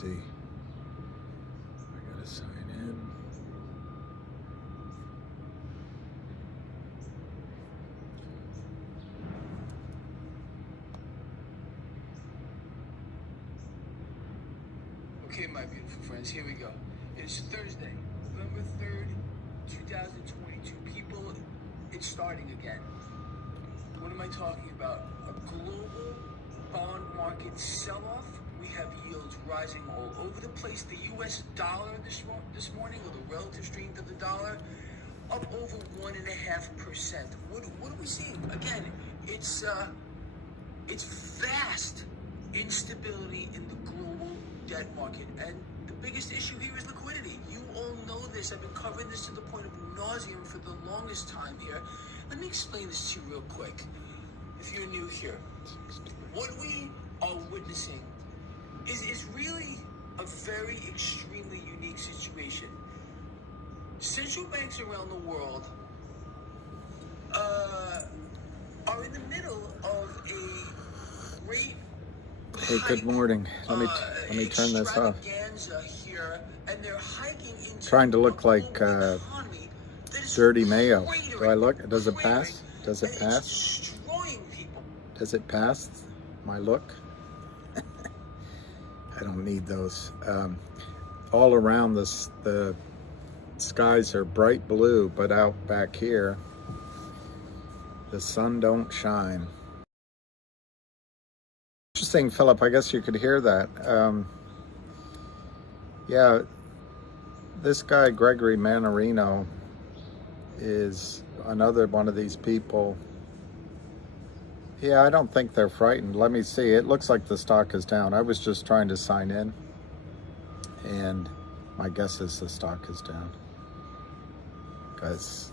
see. I gotta sign in. Okay, my beautiful friends, here we go. It's Thursday, November 3rd, 2022. People, it's starting again. What am I talking about? A global bond market sell-off. We have yields rising all over the place. The U.S. dollar this morning, or the relative strength of the dollar, up over 1.5%. What are we seeing? Again, it's vast instability in the global debt market, and the biggest issue here is liquidity. You all know this. I've been covering this to the point of nauseum for the longest time here. Let me explain this to you real quick. If you're new here, what we are witnessing is really a very extremely unique situation. Central banks around the world are in the middle of a great Hey, good morning. Let me turn this off. Here, and they're hiking into Trying to look like dirty mayo. Do I look? Does it pass? Does it pass? Does it pass my look? I don't need those. All around this, the skies are bright blue, but out back here, the sun don't shine. Interesting, Philip. I guess you could hear that. Yeah, this guy, Gregory Mannarino, is another one of these people. Yeah, I don't think they're frightened. Let me see. It looks like the stock is down. I was just trying to sign in, and my guess is the stock is down because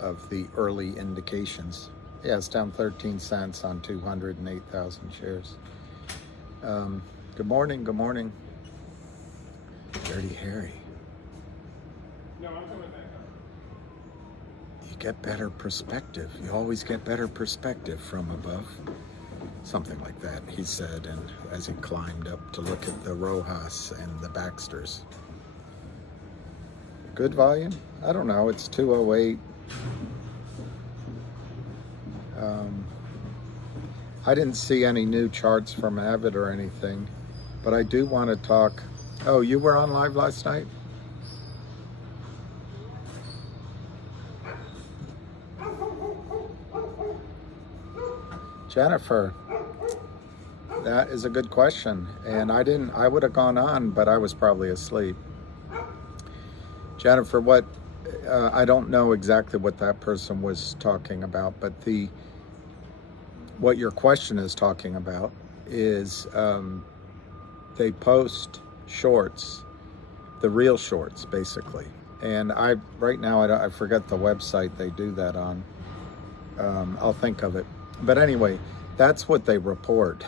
of the early indications. Yeah, it's down 13 cents on 208,000 shares. Good morning, good morning. Dirty Harry. No, I'm coming back up. You get better perspective. You always get better perspective from above. Something like that, he said, and as he climbed up to look at the Rojas and the Baxters. Good volume? I don't know, it's 208. I didn't see any new charts from Avid or anything, but I do want to talk. Oh, you were on live last night? Jennifer, that is a good question. And I would have gone on, but I was probably asleep. Jennifer, I don't know exactly what that person was talking about, but what your question is talking about is they post shorts, the real shorts, basically. And right now, I forget the website they do that on. I'll think of it. But anyway, that's what they report.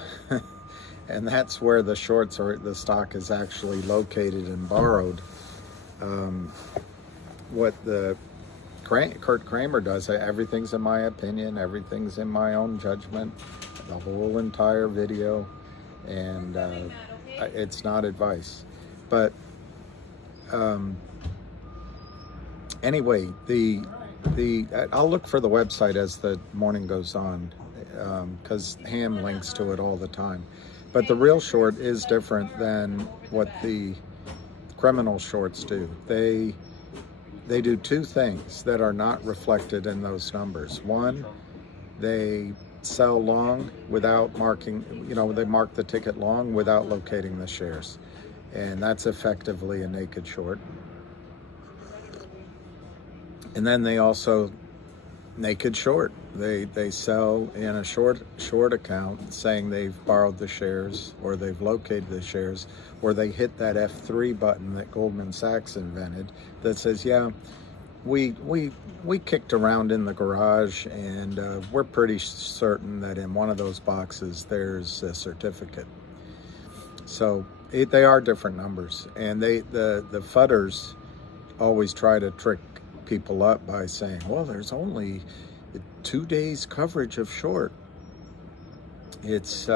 And that's where the shorts or the stock is actually located and borrowed. What Kurt Kramer does, everything's in my opinion, everything's in my own judgment, the whole entire video, and it's not advice. But anyway, I'll look for the website as the morning goes on, because Ham links to it all the time. But the real short is different than what the criminal shorts do. They do two things that are not reflected in those numbers. One, they sell long without marking, they mark the ticket long without locating the shares. And that's effectively a naked short. And then they also naked short. They sell in a short account saying they've borrowed the shares or they've located the shares, or they hit that F3 button that Goldman Sachs invented that says, yeah, we kicked around in the garage and we're pretty certain that in one of those boxes there's a certificate. So they are different numbers, and the fudders always try to trick people up by saying, well, there's only 2 days coverage of short. It's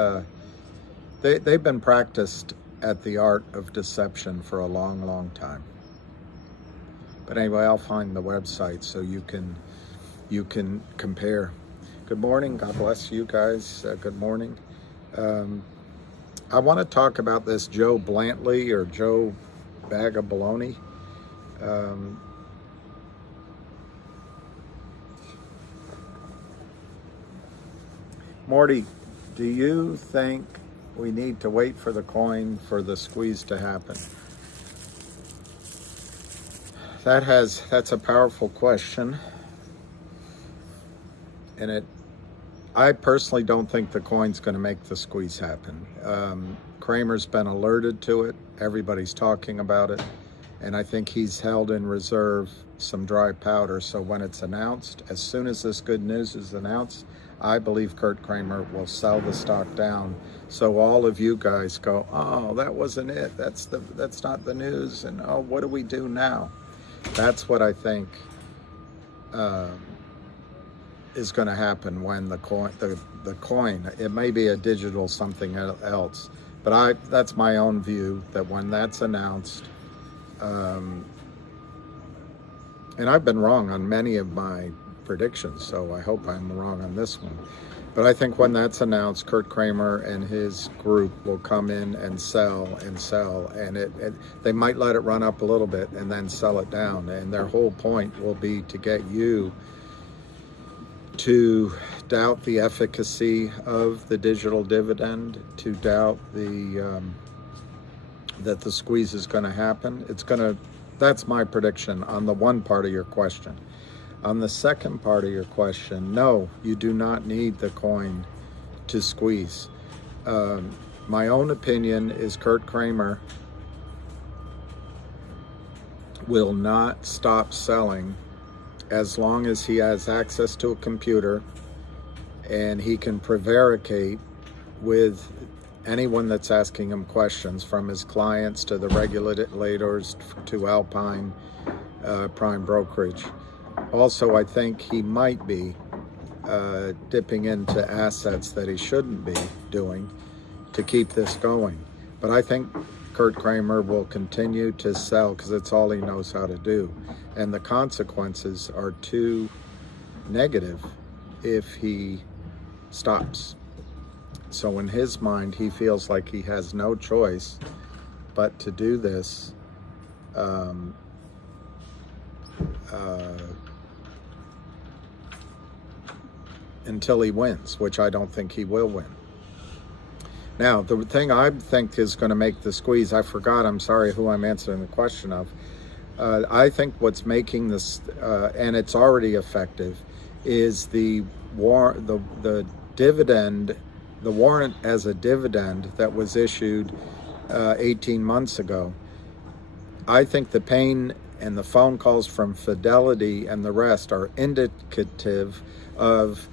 they've been practiced at the art of deception for a long, long time. But anyway, I'll find the website so you can compare. Good morning. God bless you guys. Good morning. I want to talk about this Joe Blantley or Joe Bag of Baloney. Morty, do you think we need to wait for the coin for the squeeze to happen? That's a powerful question. And I personally don't think the coin's going to make the squeeze happen. Cramer's been alerted to it. Everybody's talking about it. And I think he's held in reserve some dry powder. So when it's announced, as soon as this good news is announced, I believe Kurt Kramer will sell the stock down. So all of you guys go, oh, that wasn't it. That's not the news. And oh, what do we do now? That's what I think is going to happen when the coin, it may be a digital something else, but that's my own view, that when that's announced, and I've been wrong on many of my predictions, so I hope I'm wrong on this one. But I think when that's announced, Kurt Kramer and his group will come in and sell, and they might let it run up a little bit and then sell it down. And their whole point will be to get you to doubt the efficacy of the digital dividend, to doubt that the squeeze is going to happen. That's my prediction on the one part of your question. On the second part of your question, no, you do not need the coin to squeeze. My own opinion is Kurt Kramer will not stop selling as long as he has access to a computer and he can prevaricate with anyone that's asking him questions, from his clients to the regulators to Alpine Prime Brokerage. Also, I think he might be dipping into assets that he shouldn't be doing to keep this going. But I think Kurt Kramer will continue to sell because it's all he knows how to do. And the consequences are too negative if he stops. So in his mind, he feels like he has no choice but to do this until he wins, which I don't think he will win. Now, the thing I think is going to make the squeeze, I forgot, I'm sorry who I'm answering the question of. I think what's making this, and it's already effective, is the dividend, the warrant as a dividend that was issued 18 months ago. I think the pain and the phone calls from Fidelity and the rest are indicative of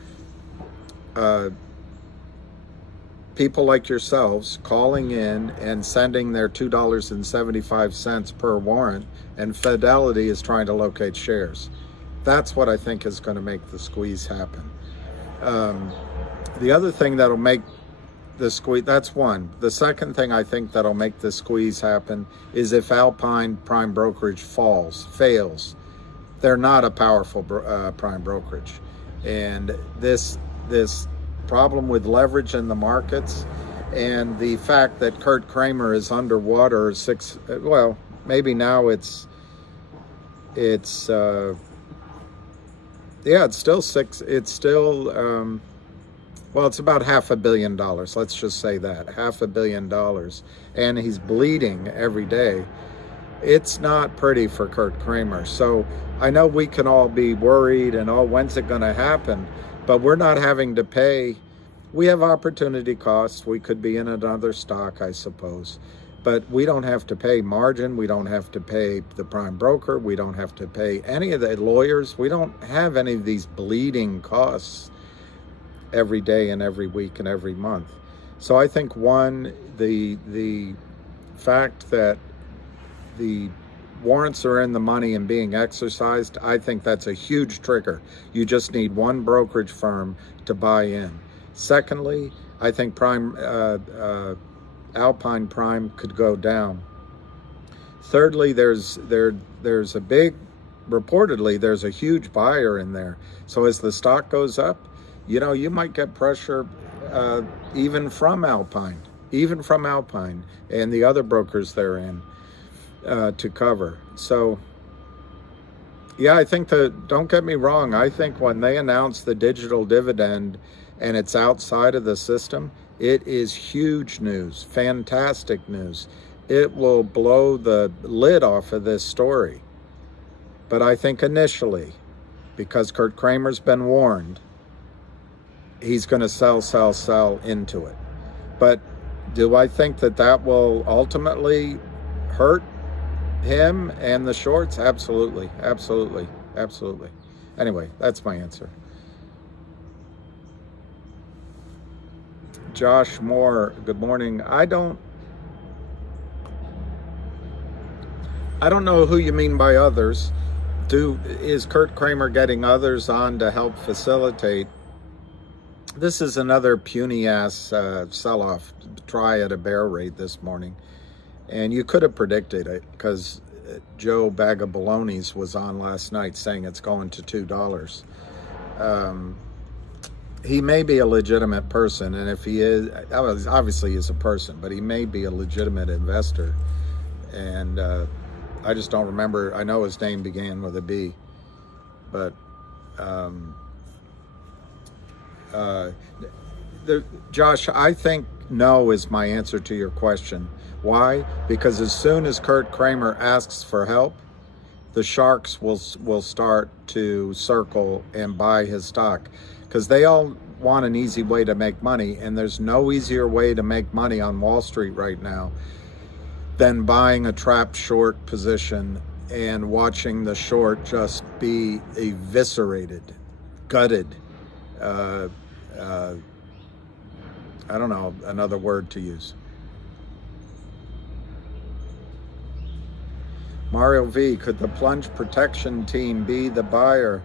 people like yourselves calling in and sending their $2.75 per warrant, and Fidelity is trying to locate shares. That's what I think is going to make the squeeze happen. The other thing that'll make the squeeze, that's one. The second thing I think that'll make the squeeze happen is if Alpine Prime Brokerage fails. They're not a powerful prime brokerage. And this problem with leverage in the markets and the fact that Kurt Kramer is underwater maybe now it's still it's about $500 million. Let's just say that, $500 million. And he's bleeding every day. It's not pretty for Kurt Kramer. So I know we can all be worried and, when's it going to happen? But we're not having to pay. We have opportunity costs. We could be in another stock, I suppose. But we don't have to pay margin. We don't have to pay the prime broker. We don't have to pay any of the lawyers. We don't have any of these bleeding costs every day and every week and every month. So I think, one, the fact that the warrants are in the money and being exercised, I think that's a huge trigger. You just need one brokerage firm to buy in. Secondly, I think Alpine Prime could go down. Thirdly, there's a big, reportedly, there's a huge buyer in there. So as the stock goes up, you might get pressure even from Alpine and the other brokers they're in to cover. So yeah, I think don't get me wrong, I think when they announce the digital dividend and it's outside of the system, it is huge news, fantastic news. It will blow the lid off of this story. But I think initially, because Kurt Kramer's been warned, he's going to sell into it. But do I think that will ultimately hurt him and the shorts? Absolutely. Anyway, that's my answer. Josh Moore, good morning. I don't know who you mean by others. Is Kurt Kramer getting others on to help facilitate? This is another puny ass sell-off try at a bear rate this morning. And you could have predicted it because Joe Bag of Baloney's was on last night saying it's going to $2. He may be a legitimate person, and if he is, obviously he's a person, but he may be a legitimate investor. And I just don't remember. I know his name began with a B, but Josh, I think no is my answer to your question. Why? Because as soon as Kurt Kramer asks for help, the sharks will start to circle and buy his stock, because they all want an easy way to make money, and there's no easier way to make money on Wall Street right now than buying a trapped short position and watching the short just be eviscerated, gutted. I don't know another word to use. Mario V, could the plunge protection team be the buyer?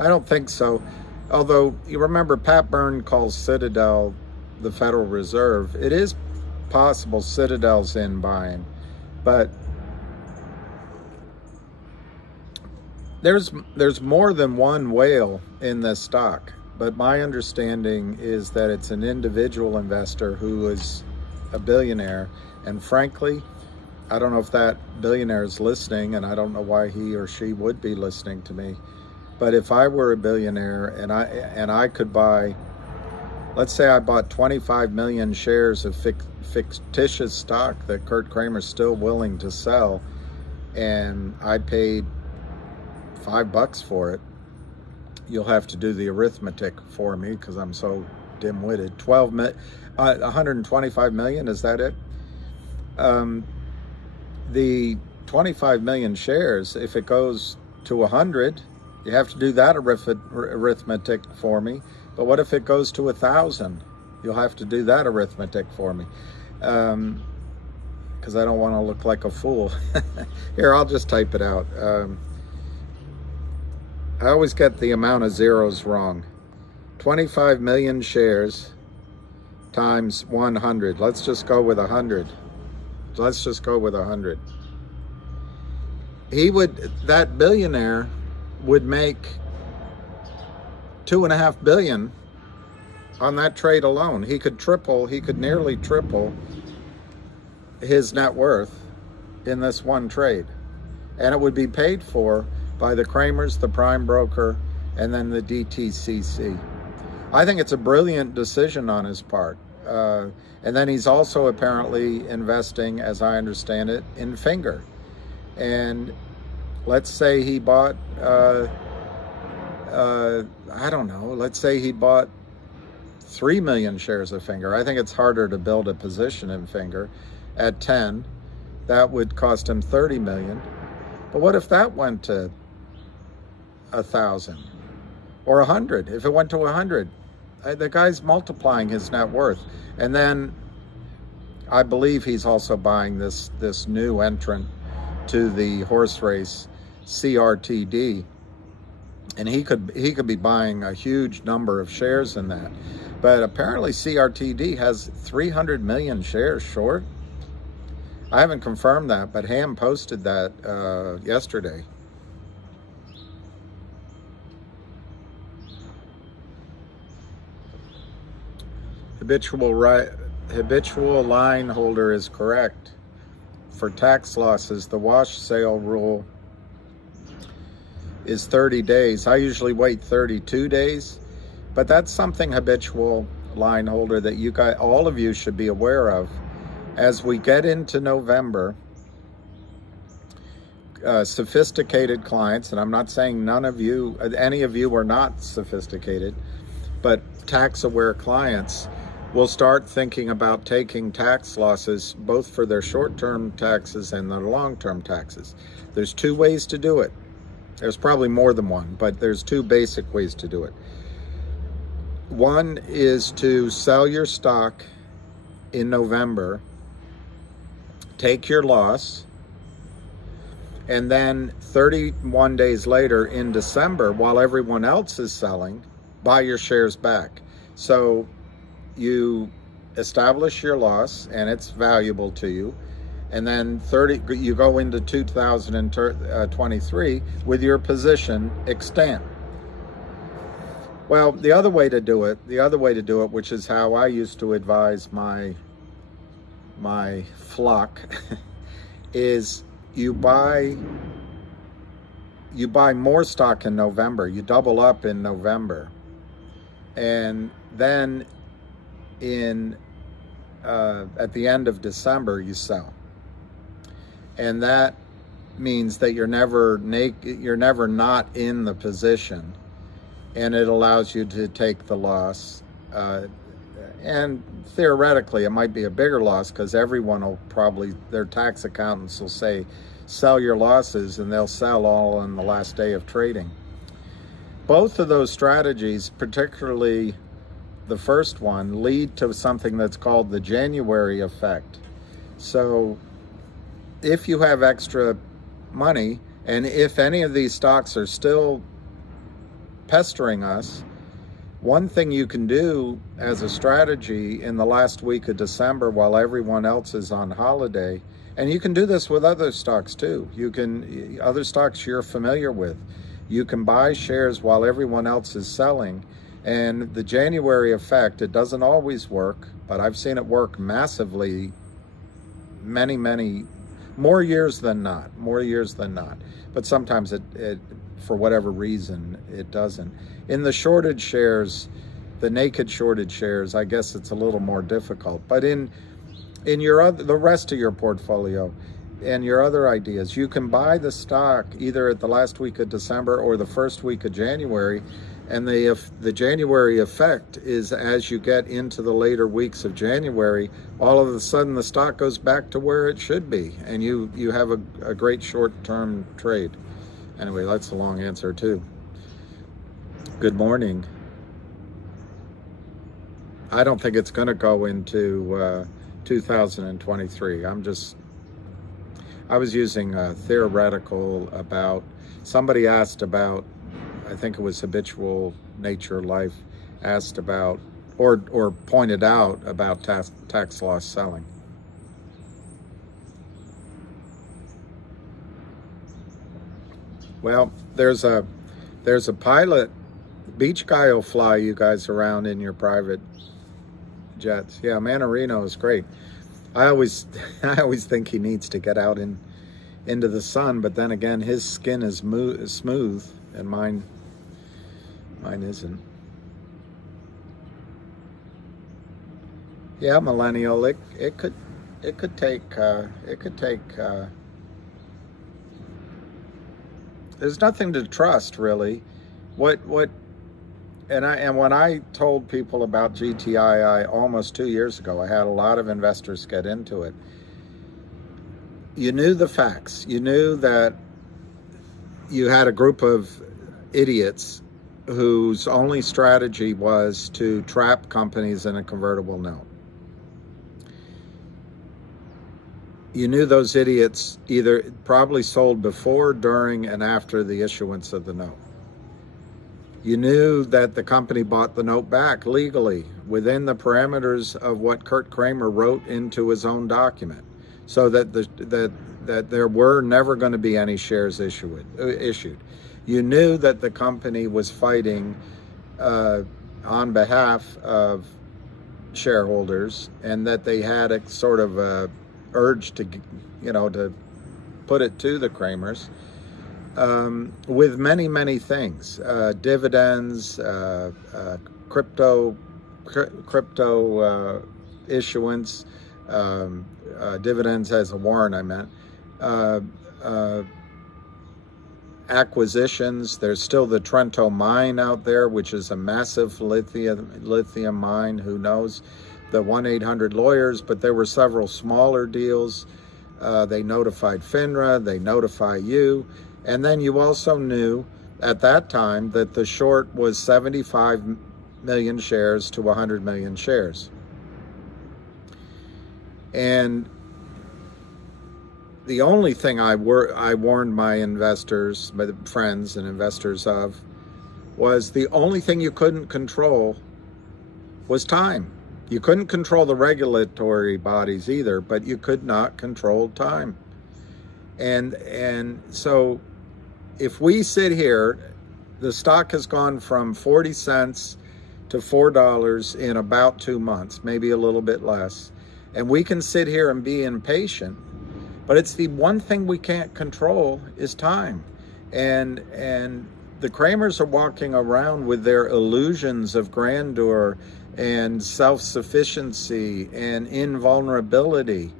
I don't think so. Although, you remember Pat Byrne calls Citadel the Federal Reserve. It is possible Citadel's in buying, but there's more than one whale in this stock. But my understanding is that it's an individual investor who is a billionaire, and frankly, I don't know if that billionaire is listening, and I don't know why he or she would be listening to me. But if I were a billionaire and I could buy, let's say I bought 25 million shares of fictitious stock that Kurt Kramer's still willing to sell, and I paid $5 for it, you'll have to do the arithmetic for me because I'm so dim-witted. 125 million, is that it? The 25 million shares, if it goes to 100, you have to do that arithmetic for me. But what if it goes to 1,000? You'll have to do that arithmetic for me. Because I don't want to look like a fool. Here, I'll just type it out. I always get the amount of zeros wrong. 25 million shares times 100. Let's just go with 100. Let's just go with 100. That billionaire would make $2.5 billion on that trade alone. He could nearly triple his net worth in this one trade. And it would be paid for by the Kramers, the prime broker, and then the DTCC. I think it's a brilliant decision on his part. And then he's also apparently investing, as I understand it, in Finger. And let's say he bought, I don't know, let's say he bought 3 million shares of Finger. I think it's harder to build a position in Finger at 10. That would cost him 30 million. But what if that went to 1,000 or 100? If it went to 100, the guy's multiplying his net worth. And then I believe he's also buying this new entrant to the horse race, CRTD, and he could be buying a huge number of shares in that. But apparently CRTD has 300 million shares short. I haven't confirmed that, but Ham posted that yesterday. Habitual line holder is correct. For tax losses, the wash sale rule is 30 days. I usually wait 32 days, but that's something habitual line holder that you guys, all of you should be aware of. As we get into November, sophisticated clients, and I'm not saying any of you are not sophisticated, but tax-aware clients will start thinking about taking tax losses, both for their short-term taxes and their long-term taxes. There's two ways to do it. There's probably more than one, but there's two basic ways to do it. One is to sell your stock in November, take your loss, and then 31 days later in December, while everyone else is selling, buy your shares back. So you establish your loss and it's valuable to you, and then you go into 2023 with your position extant. Well, the other way to do it, which is how I used to advise my flock, is you buy more stock in November. You double up in November, and then at the end of December you sell, and that means that you're never not in the position, and it allows you to take the loss. And theoretically, it might be a bigger loss because everyone will probably, their tax accountants will say, sell your losses, and they'll sell all on the last day of trading. Both of those strategies, particularly the first one, lead to something that's called the January effect. So if you have extra money, and if any of these stocks are still pestering us, one thing you can do as a strategy in the last week of December while everyone else is on holiday, and you can do this with other stocks too. Other stocks you're familiar with. You can buy shares while everyone else is selling. And the January effect, it doesn't always work, but I've seen it work massively many more years than not. But sometimes it for whatever reason, it doesn't. In the shorted shares, the naked shorted shares, I guess it's a little more difficult. But in the rest of your portfolio and your other ideas, you can buy the stock either at the last week of December or the first week of January. And the January effect is, as you get into the later weeks of January, all of a sudden the stock goes back to where it should be, and you have a great short-term trade. Anyway, that's a long answer too. Good morning. I don't think it's going to go into 2023. I was using a theoretical about, somebody asked about, I think it was Habitual Nature Life, asked about or pointed out about tax loss selling. Well, there's a pilot. Beach guy will fly you guys around in your private jets. Yeah, Manarino is great. I always think he needs to get out into the sun, but then again, his skin is smooth, and mine isn't. Yeah, millennial. It could take. There's nothing to trust really. And when I told people about GTII almost 2 years ago, I had a lot of investors get into it. You knew the facts. You knew that you had a group of idiots whose only strategy was to trap companies in a convertible note. You knew those idiots either probably sold before, during, and after the issuance of the note. You knew that the company bought the note back legally within the parameters of what Kurt Kramer wrote into his own document, so that that there were never going to be any shares issued. You knew that the company was fighting on behalf of shareholders, and that they had a sort of a urge to, to put it to the Kramers. With many things, dividends, crypto issuance, dividends as a warrant, I meant, acquisitions. There's still the Trento mine out there, which is a massive lithium mine. Who knows? The 1-800-Lawyers, but there were several smaller deals. They notified FINRA, they notify you. And then you also knew at that time that the short was 75 million shares to 100 million shares. And the only thing I warned my investors, my friends and investors of, was the only thing you couldn't control was time. You couldn't control the regulatory bodies either, but you could not control time. And so if we sit here, the stock has gone from 40 cents to $4 in about 2 months, maybe a little bit less. And we can sit here and be impatient, but it's the one thing we can't control is time. And the Kramers are walking around with their illusions of grandeur and self-sufficiency and invulnerability.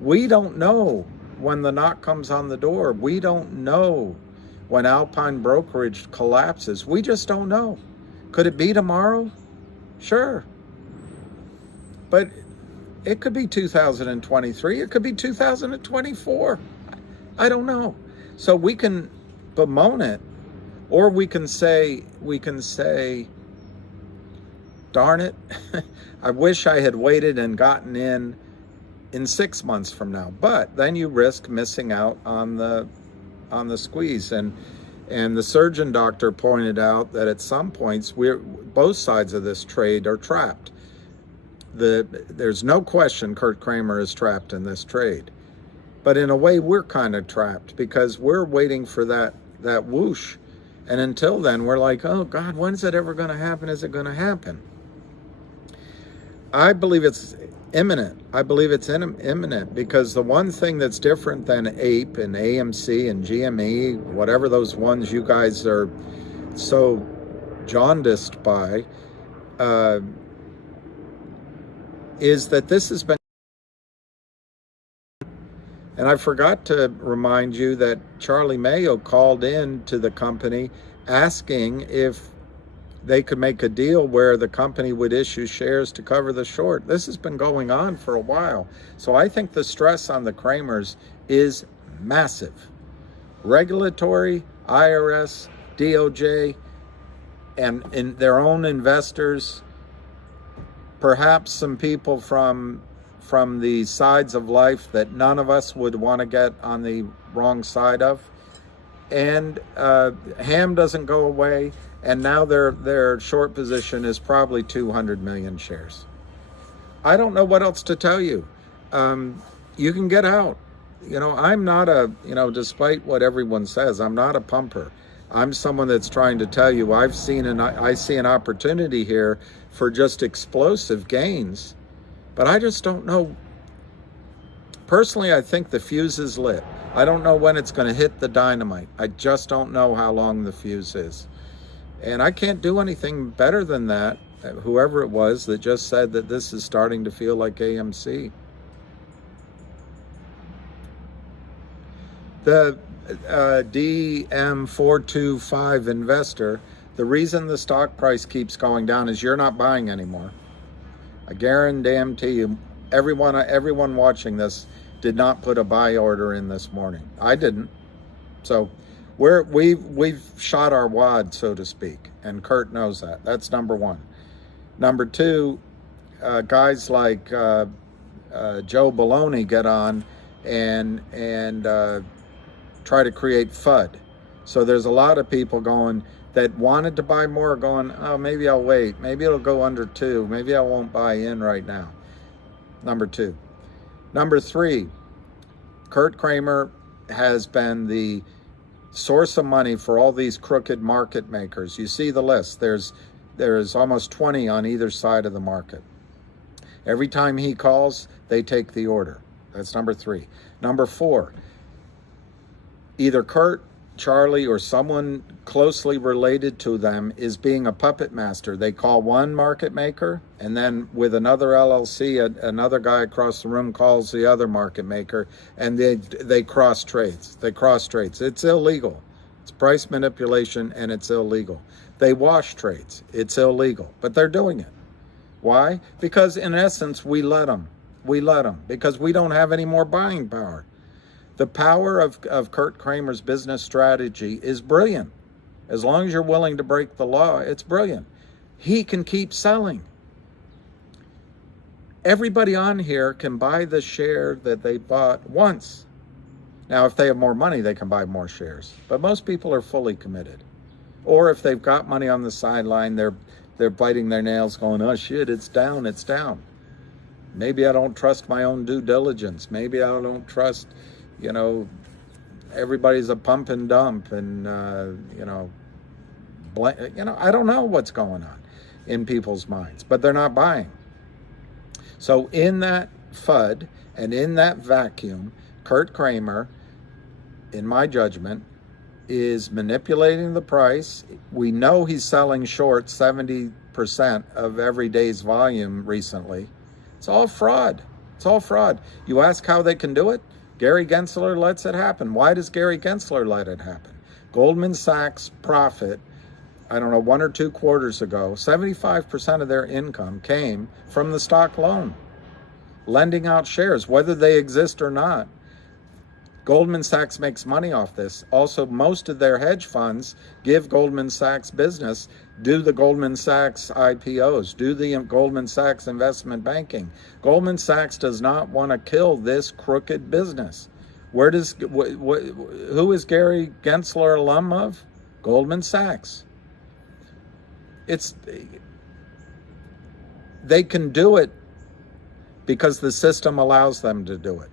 We don't know when the knock comes on the door. We don't know when Alpine Brokerage collapses. We just don't know. Could it be tomorrow? Sure. But it could be 2023. It could be 2024. I don't know. So we can bemoan it, or we can say, darn it, I wish I had waited and gotten in 6 months from now. But then you risk missing out on the squeeze. And the surgeon doctor pointed out that at some points both sides of this trade are trapped. There's no question Kurt Kramer is trapped in this trade, but in a way we're kind of trapped because we're waiting for that whoosh, and until then we're like, oh God, when's it ever going to happen? Is it going to happen? I believe it's imminent. I believe it's imminent, because the one thing that's different than APE and AMC and GME, whatever those ones you guys are so jaundiced by, is that this has been. And I forgot to remind you that Charlie Mayo called in to the company asking if they could make a deal where the company would issue shares to cover the short. This has been going on for a while. So I think the stress on the Kramers is massive. Regulatory, IRS, DOJ, and in their own investors, perhaps some people from the sides of life that none of us would want to get on the wrong side of. And ham doesn't go away. And now their short position is probably 200 million shares. I don't know what else to tell you. You can get out. I'm not despite what everyone says, I'm not a pumper. I'm someone that's trying to tell you I see an opportunity here for just explosive gains, but I just don't know. Personally, I think the fuse is lit. I don't know when it's going to hit the dynamite. I just don't know how long the fuse is. And I can't do anything better than that, whoever it was that just said that this is starting to feel like AMC. The DM425 investor, the reason the stock price keeps going down is you're not buying anymore. I guarantee you, everyone watching this did not put a buy order in this morning. I didn't. So we've shot our wad, so to speak, and Kurt knows that. That's number one. Number two, guys like Joe Baloney get on and try to create FUD. So there's a lot of people going, that wanted to buy more are going, oh, maybe I'll wait. Maybe it'll go under 2. Maybe I won't buy in right now. Number 2. Number 3, Kurt Kramer has been the source of money for all these crooked market makers. You see the list. There's almost 20 on either side of the market. Every time he calls, they take the order. That's number 3. Number 4, either Kurt, Charlie, or someone closely related to them is being a puppet master. They call one market maker, and then with another LLC, another guy across the room calls the other market maker, and they cross trades. They cross trades. It's illegal. It's price manipulation, and it's illegal. They wash trades. It's illegal, but they're doing it. Why? Because in essence, we let them. We let them because we don't have any more buying power. The power of Kurt Kramer's business strategy is brilliant. As long as you're willing to break the law, it's brilliant. He can keep selling. Everybody on here can buy the share that they bought once. Now, if they have more money, they can buy more shares. But most people are fully committed. Or if they've got money on the sideline, they're biting their nails going, oh shit, it's down, it's down. Maybe I don't trust my own due diligence. Maybe I don't trust, everybody's a pump and dump, and I don't know what's going on in people's minds, but they're not buying. So in that FUD and in that vacuum, Kurt Kramer, in my judgment, is manipulating the price. We know he's selling short 70% of every day's volume recently. It's all fraud. It's all fraud. You ask how they can do it? Gary Gensler lets it happen. Why does Gary Gensler let it happen? Goldman Sachs profit, 1 or 2 quarters ago, 75% of their income came from the stock loan, lending out shares, whether they exist or not. Goldman Sachs makes money off this. Also, most of their hedge funds give Goldman Sachs business, do the Goldman Sachs IPOs, do the Goldman Sachs investment banking. Goldman Sachs does not want to kill this crooked business. Who is Gary Gensler alum of? Goldman Sachs. They can do it because the system allows them to do it.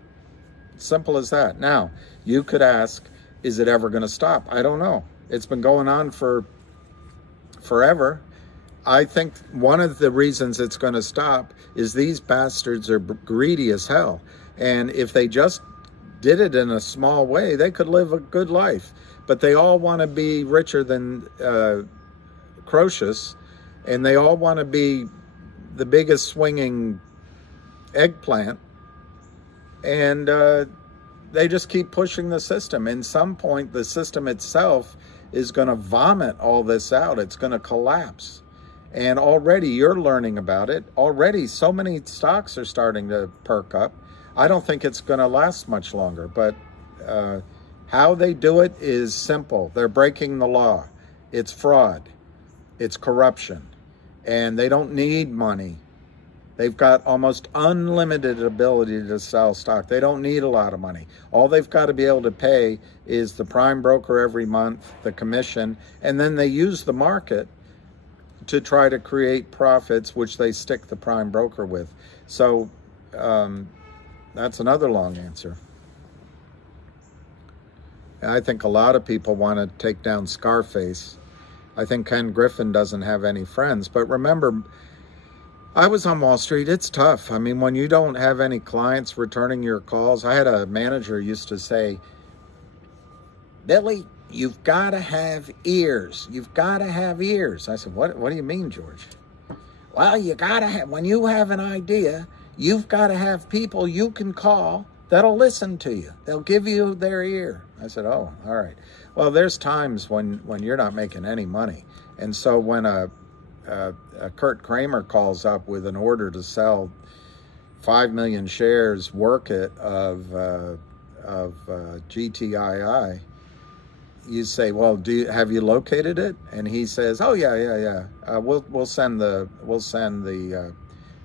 Simple as that. Now, you could ask, is it ever going to stop? I don't know. It's been going on for forever. I think one of the reasons it's going to stop is these bastards are greedy as hell. And if they just did it in a small way, they could live a good life. But they all want to be richer than Croesus, and they all want to be the biggest swinging eggplant. And they just keep pushing the system. In some point, the system itself is going to vomit all this out. It's going to collapse. And already you're learning about it. Already so many stocks are starting to perk up. I don't think it's going to last much longer. But how they do it is simple. They're breaking the law. It's fraud. It's corruption. And they don't need money. They've got almost unlimited ability to sell stock. They don't need a lot of money. All they've got to be able to pay is the prime broker every month, the commission, and then they use the market to try to create profits, which they stick the prime broker with. So that's another long answer. I think a lot of people want to take down Scarface. I think Ken Griffin doesn't have any friends. But remember, I was on Wall Street. It's tough. I mean, when you don't have any clients returning your calls, I had a manager used to say, Billy, you've got to have ears. You've got to have ears. I said, what do you mean, George? Well, you got to have, when you have an idea, you've got to have people you can call that'll listen to you. They'll give you their ear. I said, oh, all right. Well, there's times when you're not making any money. And so when Kurt Kramer calls up with an order to sell 5 million shares, work it, of GTII, you say, well, have you located it? And he says, oh yeah. We'll send the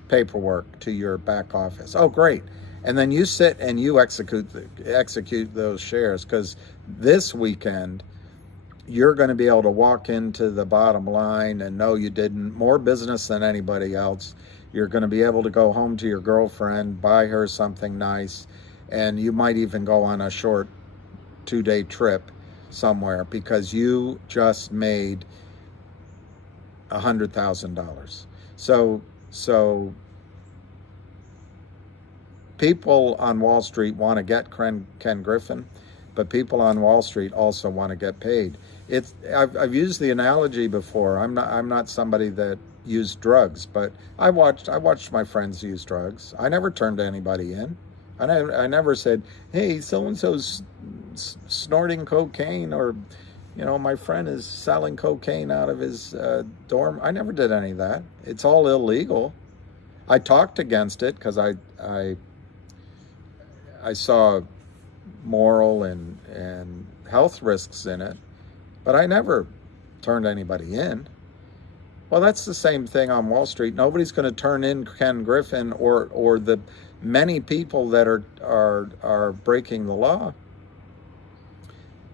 paperwork to your back office. Oh, great. And then you sit and you execute those shares, because this weekend you're going to be able to walk into the bottom line and know you did more business than anybody else. You're going to be able to go home to your girlfriend, buy her something nice, and you might even go on a short 2-day trip somewhere because you just made $100,000. So people on Wall Street want to get Ken Griffin, but people on Wall Street also want to get paid. I've used the analogy before. I'm not somebody that used drugs, but I watched my friends use drugs. I never turned anybody in. I never said, hey, so-and-so's snorting cocaine, or, my friend is selling cocaine out of his dorm. I never did any of that. It's all illegal. I talked against it because I saw moral and health risks in it, but I never turned anybody in. Well, that's the same thing on Wall Street. Nobody's going to turn in Ken Griffin or the many people that are breaking the law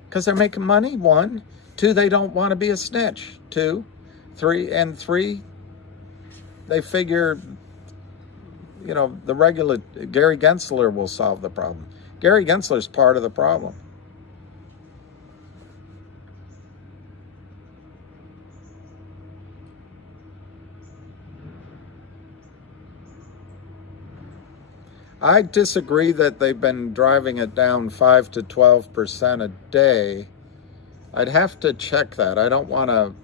because they're making money. 1, 2, they don't want to be a snitch. 2, 3, and 3, they figure, the regular Gary Gensler will solve the problem. Gary Gensler's part of the problem. I disagree that they've been driving it down 5 to 12% a day. I'd have to check that. I don't want to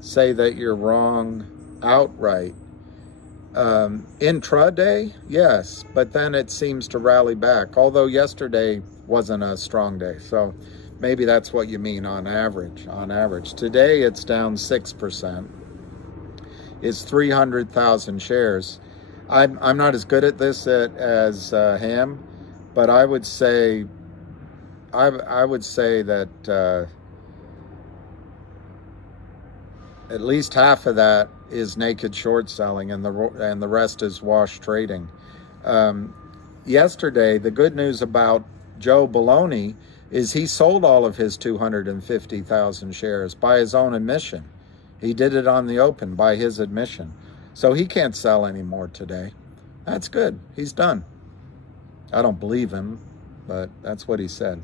say that you're wrong outright. Intraday, yes, but then it seems to rally back. Although yesterday wasn't a strong day, so maybe that's what you mean on average. Today it's down 6%. It's 300,000 shares. I'm not as good at this as Ham, but I would say that at least half of that is naked short selling, and the rest is wash trading. Yesterday, the good news about Joe Baloney is he sold all of his 250,000 shares by his own admission. He did it on the open by his admission. So he can't sell anymore today. That's good. He's done. I don't believe him, but that's what he said.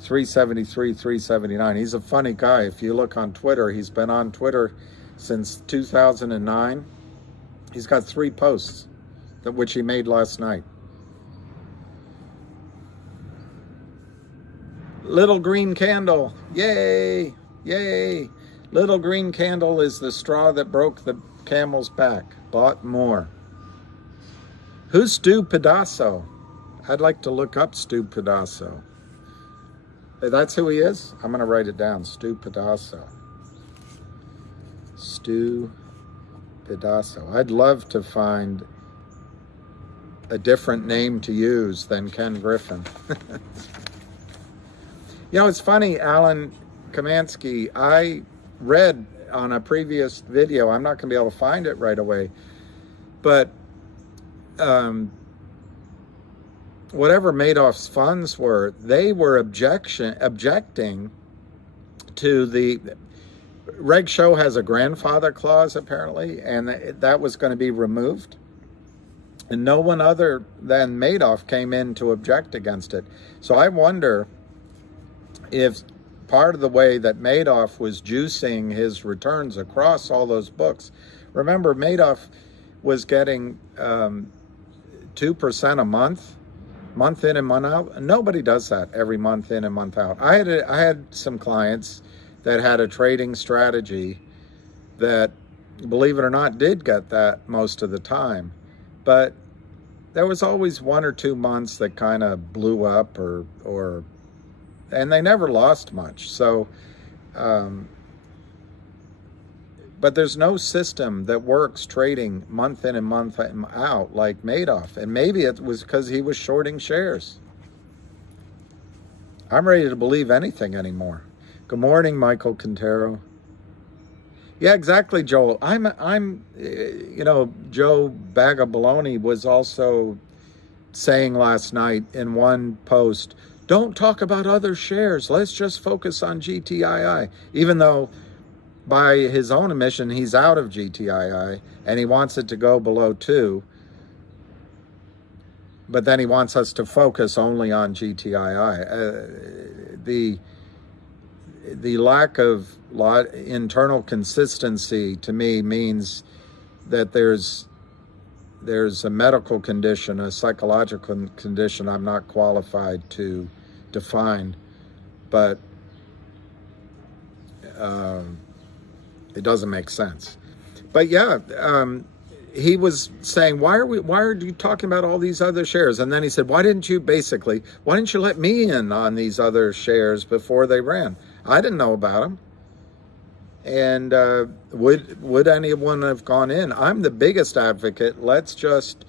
373, 379. He's a funny guy. If you look on Twitter, he's been on Twitter since 2009. He's got 3 posts, which he made last night. Little green candle. Yay! Yay! Little green candle is the straw that broke the camel's back. Bought more. Who's Stu Pedasso? I'd like to look up Stu Pedasso. That's who he is? I'm going to write it down. Stu Pedasso. Stu Pedasso. I'd love to find a different name to use than Ken Griffin. It's funny, Alan Kamansky, I read on a previous video, I'm not going to be able to find it right away, but whatever Madoff's funds were, they were objecting to the Reg Show has a grandfather clause apparently, and that was going to be removed, and no one other than Madoff came in to object against it. So I wonder if part of the way that Madoff was juicing his returns across all those books. Remember, Madoff was getting 2% a month in and month out. Nobody does that every month in and month out. I had some clients that had a trading strategy that, believe it or not, did get that most of the time. But there was always 1 or 2 months that kind of blew up and they never lost much. So, but there's no system that works trading month in and month out like Madoff. And maybe it was because he was shorting shares. I'm ready to believe anything anymore. Good morning, Michael Quintero. Yeah, exactly, Joel. Joe Bag of Baloney was also saying last night in one post, don't talk about other shares. Let's just focus on GTII. Even though by his own admission, he's out of GTII and he wants it to go below 2. But then he wants us to focus only on GTII. The lack of internal consistency to me means that there's a medical condition, a psychological condition I'm not qualified to define, but it doesn't make sense. But yeah, he was saying, why are you talking about all these other shares? And then he said, why didn't you let me in on these other shares before they ran? I didn't know about them. And would anyone have gone in? I'm the biggest advocate. Let's just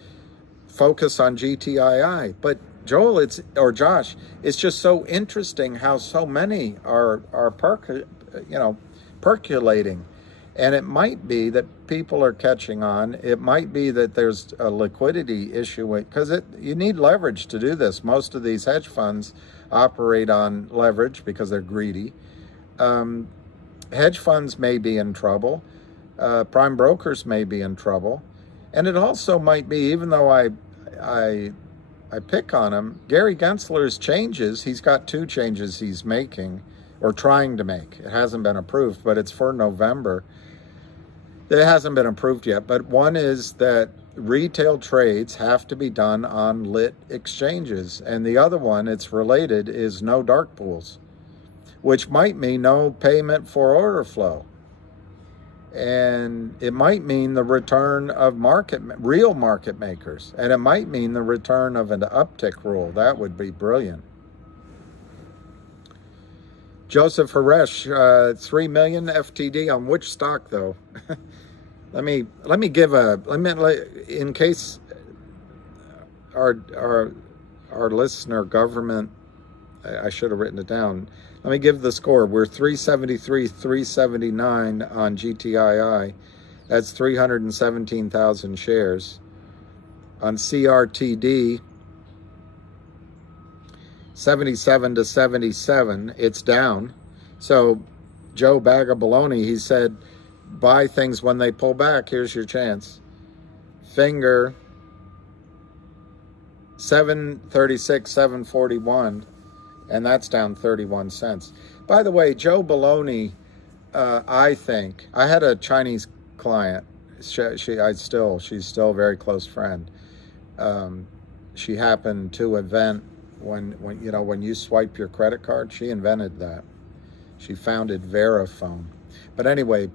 focus on GTII. But Joel, Josh, it's just so interesting how so many are percolating. And it might be that people are catching on. It might be that there's a liquidity issue because you need leverage to do this. Most of these hedge funds operate on leverage because they're greedy. Hedge funds may be in trouble. Prime brokers may be in trouble. And it also might be, even though I pick on him, Gary Gensler's changes, he's got 2 changes he's making or trying to make. It hasn't been approved, but it's for November. It hasn't been approved yet, but one is that retail trades have to be done on lit exchanges. And the other one, it's related, is no dark pools, which might mean no payment for order flow. And it might mean the return of real market makers. And it might mean the return of an uptick rule. That would be brilliant. Joseph Haresh, 3 million FTD on which stock though? let me give in case our listener government, I should have written it down. Let me give the score. We're 373, 379 on GTII. That's 317,000 shares. On CRTD, 77 to 77, it's down. So Joe Bag of Baloney, he said, buy things when they pull back. Here's your chance. Finger, 736, 741, and that's down 31 cents. By the way, Joe Baloney, I think, I had a Chinese client. She's still a very close friend. She happened to invent when you swipe your credit card, she invented that. She founded Verifone. But anyway,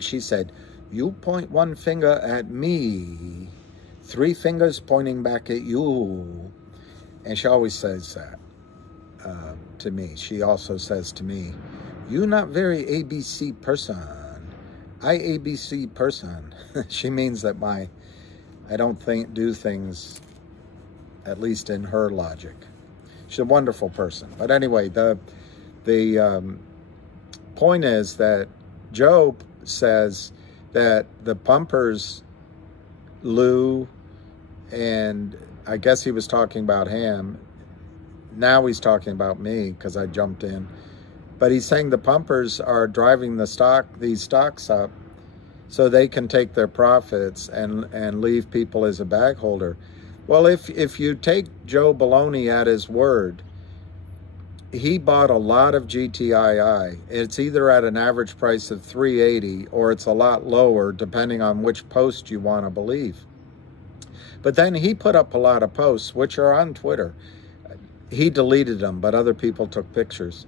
she said, you point one finger at me, 3 fingers pointing back at you. And she always says that to me. She also says to me, you not very ABC person. I ABC person. She means that I don't do things, at least in her logic. She's a wonderful person. But anyway, the point is that Joe says that the pumpers, Lou, and I guess he was talking about him. Now he's talking about me because I jumped in. But he's saying the pumpers are driving these stocks up so they can take their profits and leave people as a bag holder. Well, if you take Joe Baloney at his word, he bought a lot of GTII. It's either at an average price of 380 or it's a lot lower, depending on which post you want to believe. But then he put up a lot of posts, which are on Twitter. He deleted them, but other people took pictures.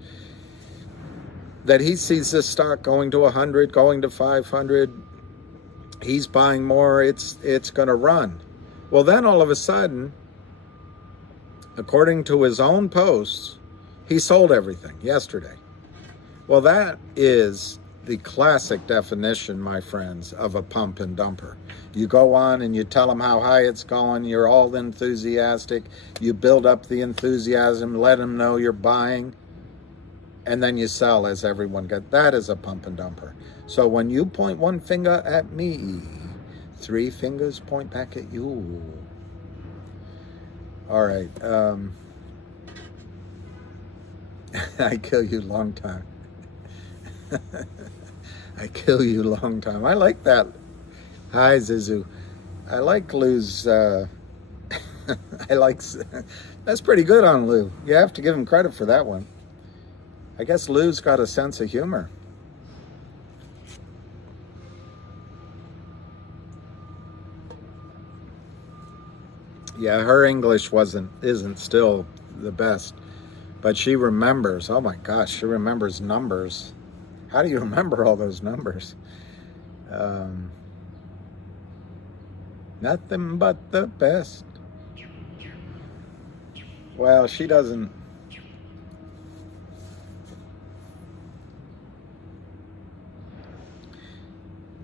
That he sees this stock going to 100, going to 500. He's buying more. It's going to run. Well, then all of a sudden, according to his own posts, he sold everything yesterday. Well, that is the classic definition, my friends, of a pump and dumper. You go on and you tell them how high it's going. You're all enthusiastic. You build up the enthusiasm, let them know you're buying, and then you sell as everyone gets. That is a pump and dumper. So when you point one finger at me, 3 fingers point back at you. All right. I kill you long time. I kill you long time. I like that. Hi, Zizu. I like Lou's, I like, that's pretty good on Lou. You have to give him credit for that one. I guess Lou's got a sense of humor. Yeah, her English isn't still the best, but she remembers. Oh my gosh, she remembers numbers. How do you remember all those numbers? Nothing but the best. Well, she doesn't.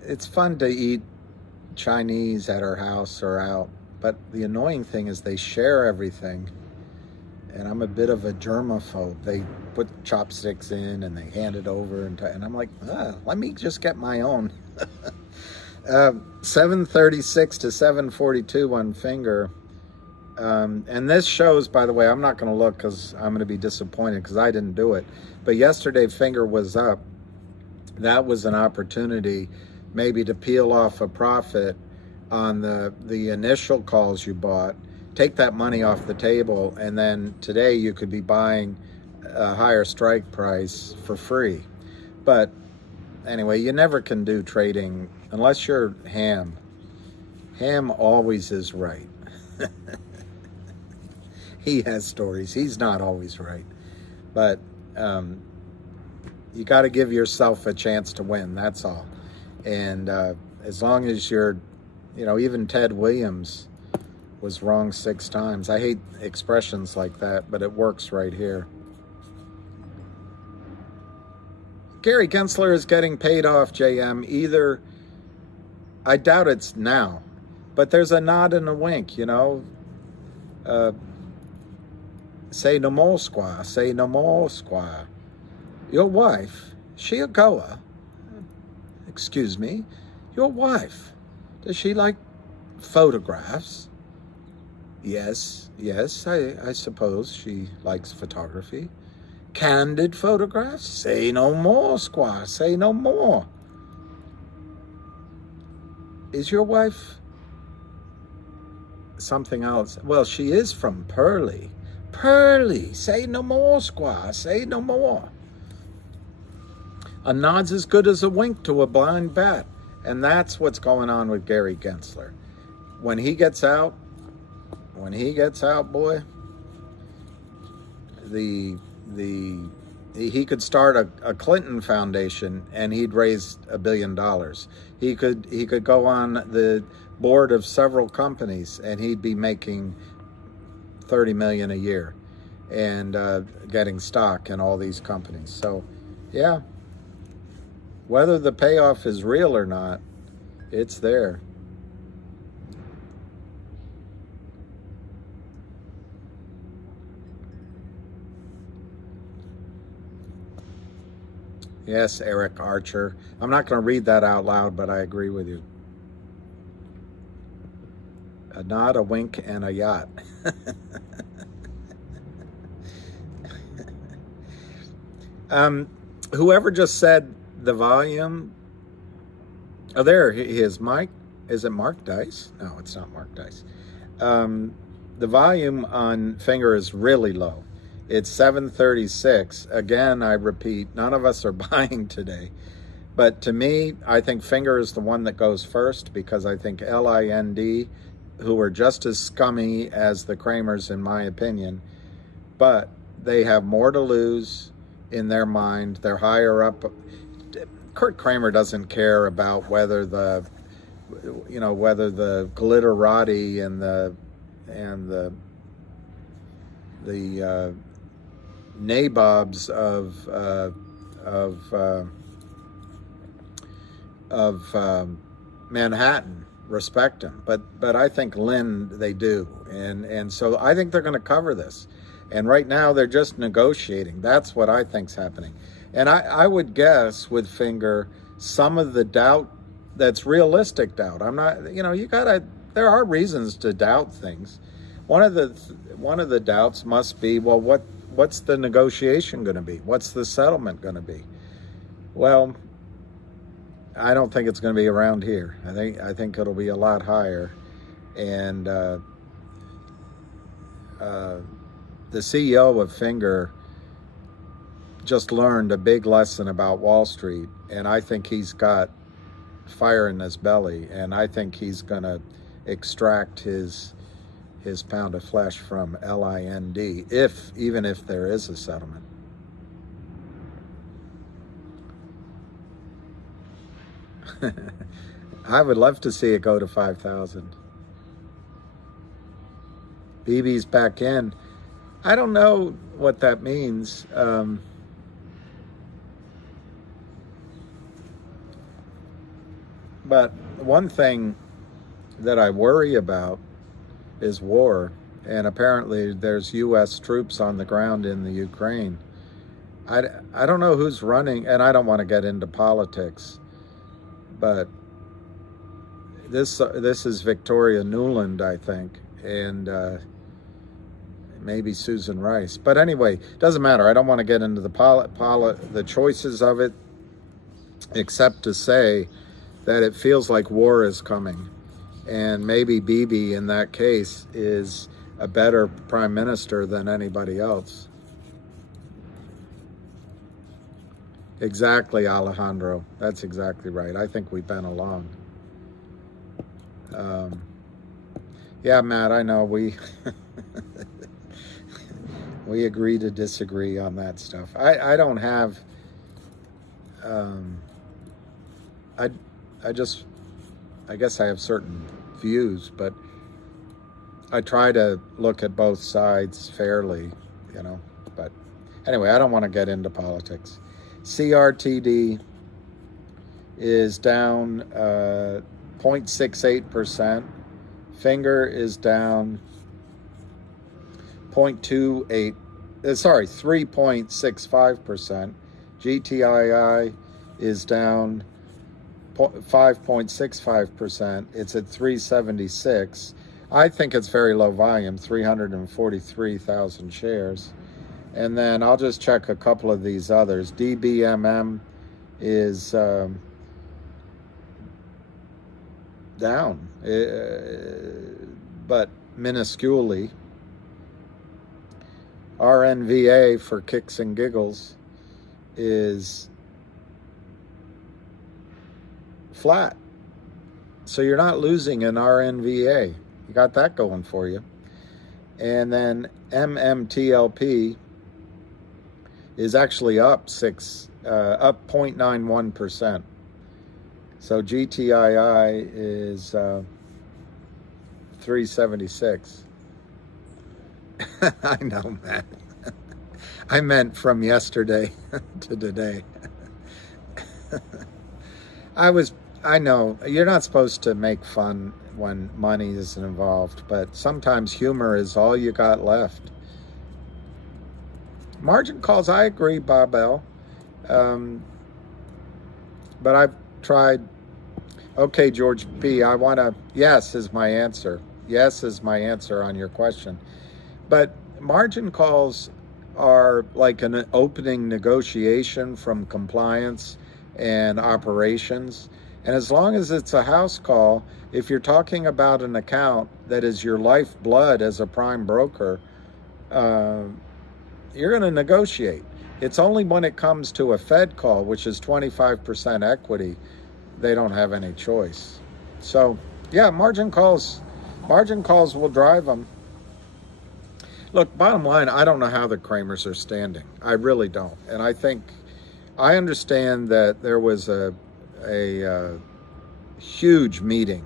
It's fun to eat Chinese at her house or out, but the annoying thing is they share everything, and I'm a bit of a germaphobe. They put chopsticks in and they hand it over, and I'm like, let me just get my own. 736 to 742 on Finger. And this shows, by the way, I'm not going to look because I'm going to be disappointed because I didn't do it. But yesterday, Finger was up. That was an opportunity maybe to peel off a profit on the initial calls you bought, take that money off the table, and then today you could be buying a higher strike price for free. But anyway, you never can do trading unless you're Ham. Ham always is right. He has stories. He's not always right. But you got to give yourself a chance to win. That's all. And as long as you're, even Ted Williams was wrong 6 times. I hate expressions like that, but it works right here. Gary Gensler is getting paid off, JM. Either, I doubt it's now, but there's a nod and a wink, say no more, squaw. Say no more, squaw. Your wife, she a goer? Excuse me, your wife, does she like photographs? Yes, I suppose she likes photography. Candid photographs? Say no more, squaw, say no more. Is your wife something else? Well, she is from Pearly. Pearly, say no more, squaw, say no more. A nod's as good as a wink to a blind bat. And that's what's going on with Gary Gensler. When he gets out, boy, he could start a Clinton Foundation and he'd raise $1 billion. He could go on the board of several companies and he'd be making $30 million a year and getting stock in all these companies. So, yeah. Whether the payoff is real or not, it's there. Yes, Eric Archer. I'm not going to read that out loud, but I agree with you. A nod, a wink, and a yacht. Whoever just said the volume, oh, there he is. Mike, is it Mark Dice? No, it's not Mark Dice. The volume on Finger is really low. It's 736. Again, I repeat, none of us are buying today. But to me, I think Finger is the one that goes first because I think LIND, who are just as scummy as the Kramers in my opinion, but they have more to lose in their mind. They're higher up. Kurt Kramer doesn't care about whether the glitterati and the nabobs of Manhattan respect him, but I think Lynn they do, and so I think they're going to cover this. And right now they're just negotiating. That's what I think's happening. And I would guess with Finger, some of the doubt that's realistic doubt. I'm not, there are reasons to doubt things. One of the doubts must be, well, what's the negotiation going to be? What's the settlement going to be? Well, I don't think it's going to be around here. I think it'll be a lot higher. And the CEO of Finger just learned a big lesson about Wall Street, and I think he's got fire in his belly, and I think he's going to extract his pound of flesh from LIND, even if there is a settlement. I would love to see it go to 5,000. BB's back in. I don't know what that means. But one thing that I worry about is war. And apparently there's U.S. troops on the ground in the Ukraine. I don't know who's running, and I don't want to get into politics, but this is Victoria Nuland, I think, and maybe Susan Rice. But anyway, doesn't matter. I don't want to get into the choices of it, except to say that it feels like war is coming. And maybe Bibi, in that case, is a better prime minister than anybody else. Exactly, Alejandro. That's exactly right. I think we've been along. Yeah, Matt, I know we we agree to disagree on that stuff. I don't have I guess I have certain views, but I try to look at both sides fairly, you know. But anyway, I don't want to get into politics. CRTD is down 0.68%. Finger is down 3.65%. GTII is down 5.65%. It's at 376. I think it's very low volume, 343,000 shares. And then I'll just check a couple of these others. DBMM is down, but minusculely. RNVA, for kicks and giggles, is flat. So you're not losing in RNVA. You got that going for you. And then MMTLP is actually up 0.91%. So GTII is 376. I know, man. I meant from yesterday to today. I know you're not supposed to make fun when money is involved, but sometimes humor is all you got left. Margin calls, I agree, Bob L. But I've tried. Okay, George P. Yes is my answer. Yes is my answer on your question. But margin calls are like an opening negotiation from compliance and operations. And as long as it's a house call, if you're talking about an account that is your lifeblood as a prime broker, you're going to negotiate. It's only when it comes to a Fed call, which is 25% equity, they don't have any choice. So, yeah, margin calls will drive them. Look, bottom line, I don't know how the Kramers are standing. I really don't. And I understand that there was a huge meeting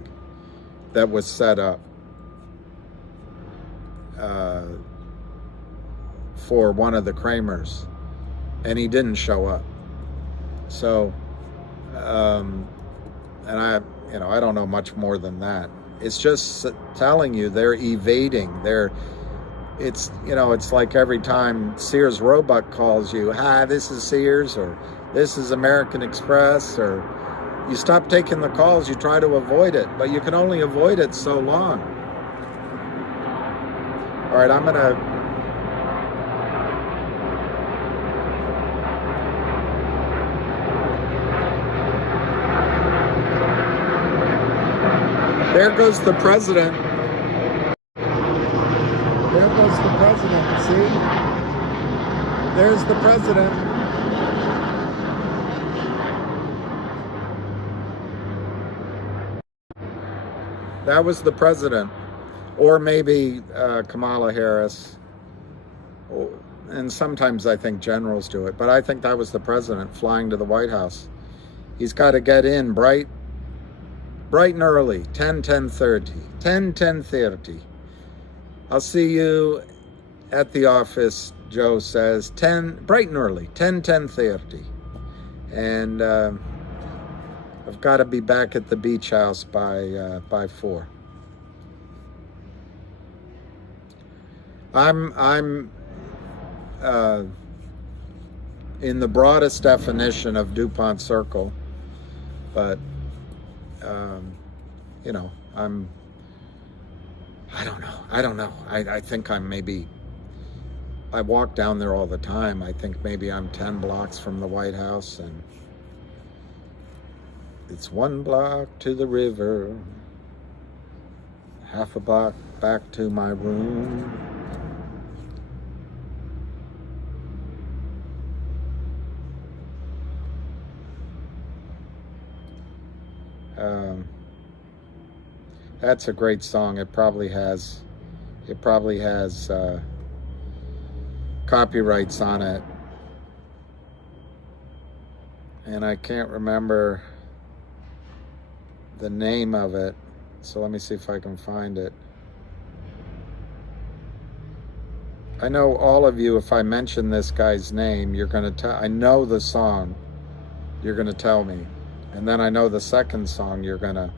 that was set up for one of the Kramers, and he didn't show up. So, and I don't know much more than that. It's just telling you they're evading. It's like every time Sears Roebuck calls you, hi, this is Sears, or this is American Express, or you stop taking the calls, you try to avoid it, but you can only avoid it so long. All right, I'm going to There goes the president. There goes the president. See? There's the president. That was the president. Or maybe Kamala Harris. And sometimes I think generals do it. But I think that was the president flying to the White House. He's got to get in bright and early. 10:30. 10:30. I'll see you at the office, Joe says. Bright and early. 10:30. And I've got to be back at the beach house by 4. I'm in the broadest definition of DuPont Circle, but you know, I don't know. I think I'm maybe, I walk down there all the time. I think maybe I'm 10 blocks from the White House, and it's 1 block to the river, half a block back to my room. That's a great song. It probably has copyrights on it, and I can't remember the name of it, so let me see if I can find it. I know all of you, if I mention this guy's name, you're going to tell, I know the song, you're going to tell me. And then I know the second song you're going to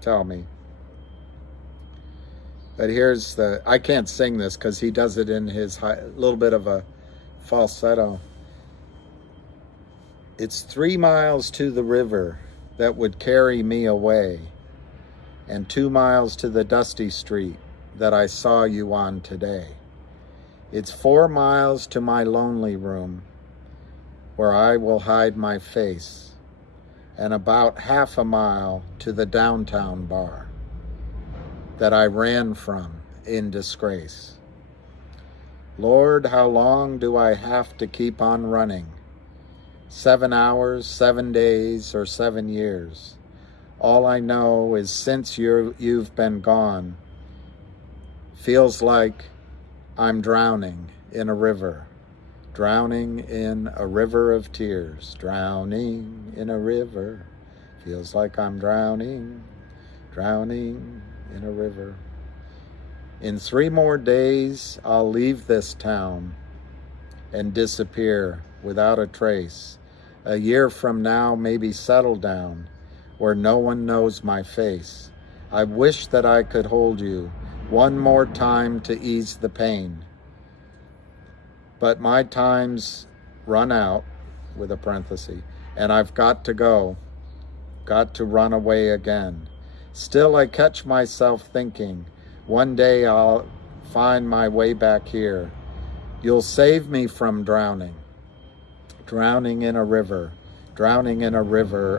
tell me. But here's I can't sing this because he does it in his little bit of a falsetto. It's 3 miles to the river that would carry me away, and 2 miles to the dusty street that I saw you on today. It's 4 miles to my lonely room where I will hide my face, and about half a mile to the downtown bar that I ran from in disgrace. Lord, how long do I have to keep on running? 7 hours, 7 days, or 7 years? All I know is since you've been gone, feels like I'm drowning in a river. Drowning in a river of tears. Drowning in a river. Feels like I'm drowning in a river. In 3 more days, I'll leave this town and disappear without a trace. A year from now, maybe settle down where no one knows my face. I wish that I could hold you one more time to ease the pain. But my time's run out, with a parenthesis, and I've got to go, got to run away again. Still, I catch myself thinking, one day I'll find my way back here. You'll save me from drowning. Drowning in a river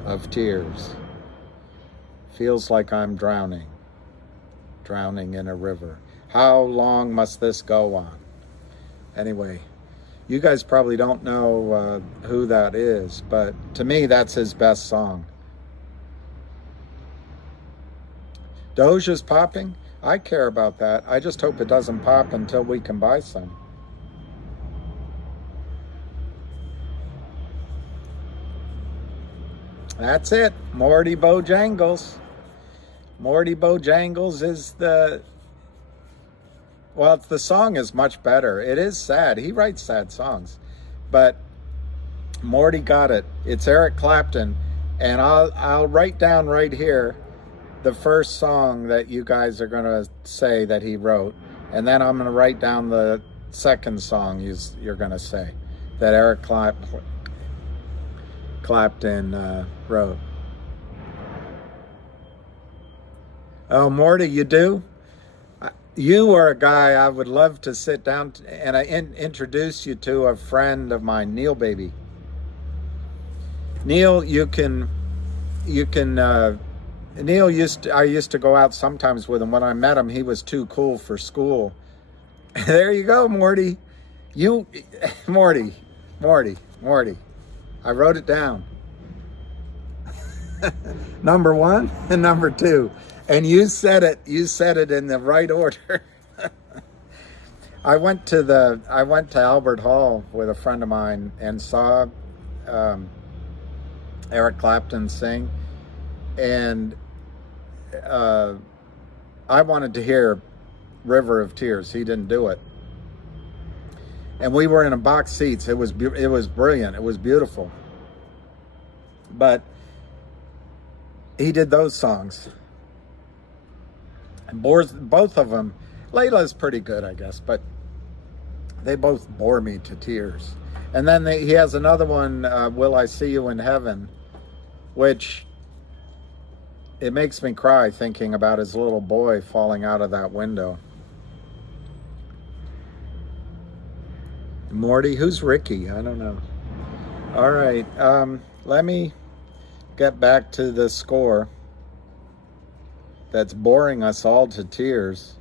of tears. Feels like I'm drowning in a river. How long must this go on? Anyway, you guys probably don't know who that is, but to me, that's his best song. Doge is popping. I care about that. I just hope it doesn't pop until we can buy some. That's it. Morty Bojangles. Morty Bojangles is the song is much better. It is sad. He writes sad songs. But Morty got it. It's Eric Clapton. And I'll write down right here the first song that you guys are going to say that he wrote. And then I'm going to write down the second song you're going to say that Eric Clapton wrote. Oh, Morty, you do? You are a guy I would love to sit down and introduce you to a friend of mine, Neil Baby. Neil, you can Neil I used to go out sometimes with him. When I met him, he was too cool for school. There you go, Morty. Morty. I wrote it down. Number 1 and number 2. And you said it in the right order. I went to Albert Hall with a friend of mine and saw Eric Clapton sing, and I wanted to hear River of Tears. He didn't do it, and we were in a box seats. It was brilliant. It was beautiful, but he did those songs. And both of them. Layla's pretty good, I guess, but they both bore me to tears. And then he has another one, Will I See You in Heaven, which it makes me cry thinking about his little boy falling out of that window. Morty, who's Ricky? I don't know. All right, let me get back to the score that's boring us all to tears.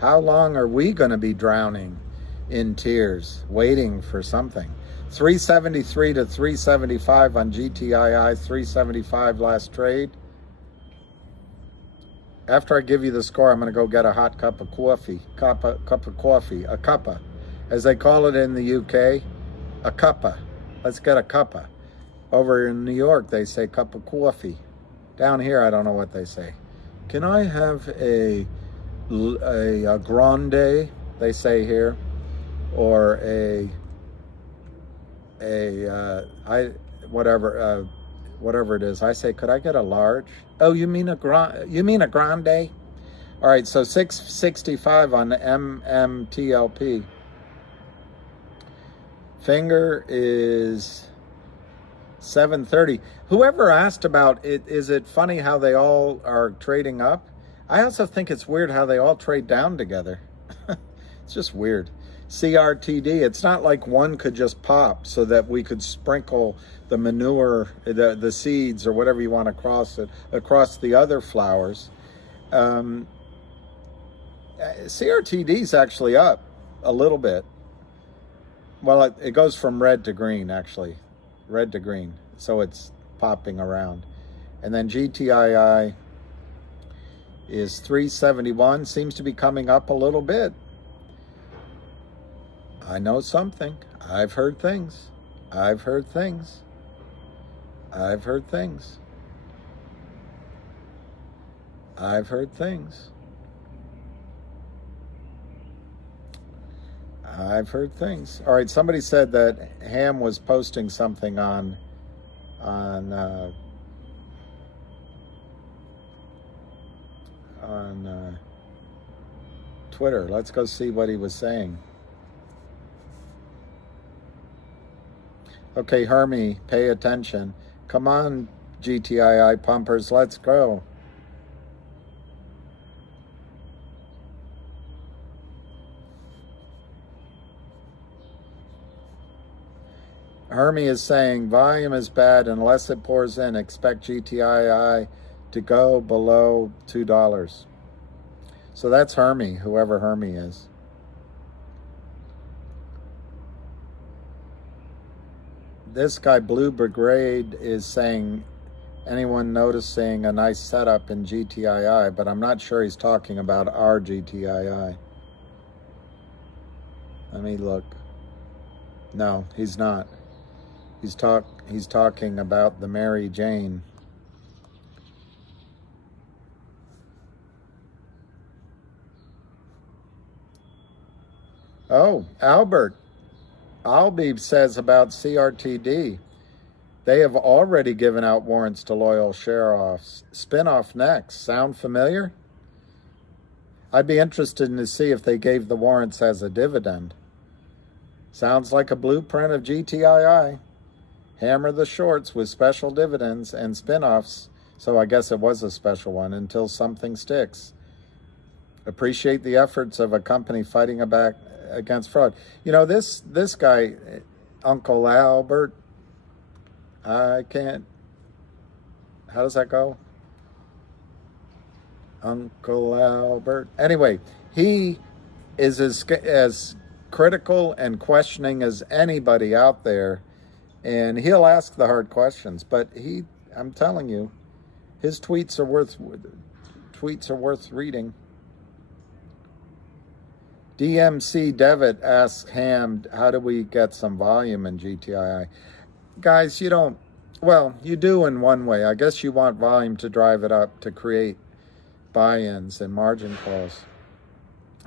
How long are we going to be drowning in tears, waiting for something? 373 to 375 on GTII, 375 last trade. After I give you the score, I'm going to go get a hot cup of coffee. A cuppa. As they call it in the UK, a cuppa. Let's get a cuppa. Over in New York, they say cup of coffee. Down here, I don't know what they say. Can I have a grande, they say here, or whatever it is. I say, could I get a large? Oh, you mean a grande? All right, so 665 on the MMTLP. Finger is 730. Whoever asked about it, is it funny how they all are trading up? I also think it's weird how they all trade down together. It's just weird. CRTD, it's not like one could just pop so that we could sprinkle the manure, the seeds or whatever you want to across the other flowers. CRTD is actually up a little bit. Well, it goes from red to green, actually. Red to green. So it's popping around. And then GTII is 371. Seems to be coming up a little bit. I know something. I've heard things. I've heard things. I've heard things. I've heard things. I've heard things. All right, somebody said that Ham was posting something on Twitter. Let's go see what he was saying. Okay, Hermie, pay attention. Come on, GTII pumpers, let's go. Hermie is saying volume is bad unless it pours in. Expect GTII to go below $2. So that's Hermie, whoever Hermie is. This guy, Blue Brigade, is saying, anyone noticing a nice setup in GTII, but I'm not sure he's talking about our GTII. Let me look. No, he's not. He's talking about the Mary Jane. Oh, Albert. Albee says about CRTD. They have already given out warrants to loyal share-offs. Spin-off next. Sound familiar? I'd be interested to see if they gave the warrants as a dividend. Sounds like a blueprint of GTII. Hammer the shorts with special dividends and spin-offs. So I guess it was a special one until something sticks. Appreciate the efforts of a company fighting back against fraud. You know, this guy, Uncle Albert, I can't, how does that go? Uncle Albert. Anyway, he is as critical and questioning as anybody out there, and he'll ask the hard questions. But I'm telling you, his tweets are worth reading. DMC Devitt asks Ham, how do we get some volume in GTII? Guys, you don't, well, you do in one way. I guess you want volume to drive it up to create buy-ins and margin calls.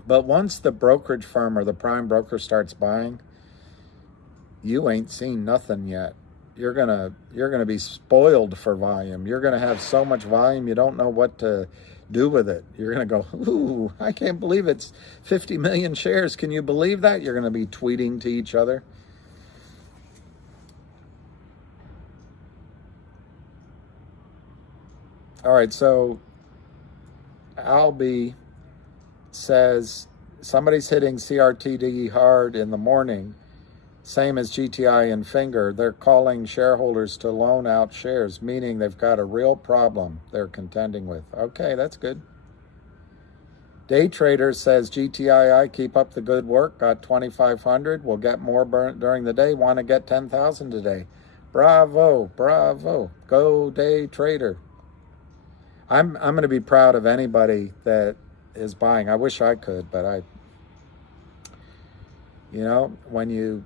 But once the brokerage firm or the prime broker starts buying, you ain't seen nothing yet. You're gonna be spoiled for volume. You're gonna have so much volume you don't know what to do with it. You're gonna go, ooh, I can't believe it's 50 million shares. Can you believe that? You're gonna be tweeting to each other. All right, so Albie says somebody's hitting CRTD hard in the morning, same as GTI and Finger. They're calling shareholders to loan out shares, meaning they've got a real problem they're contending with. Okay, that's good. Day Trader says GTII, keep up the good work. Got 2,500. We'll get more during the day. Want to get 10,000 today. Bravo, bravo. Go Day Trader. I'm going to be proud of anybody that is buying. I wish I could, but when you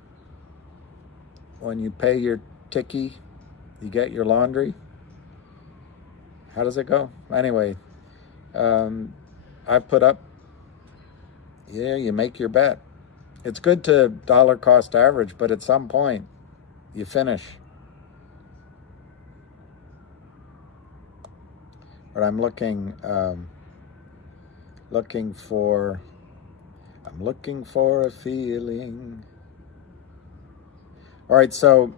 pay your ticky, you get your laundry. How does it go? Anyway, I've put up, you make your bet. It's good to dollar cost average, but at some point, you finish. But I'm looking for a feeling. All right, so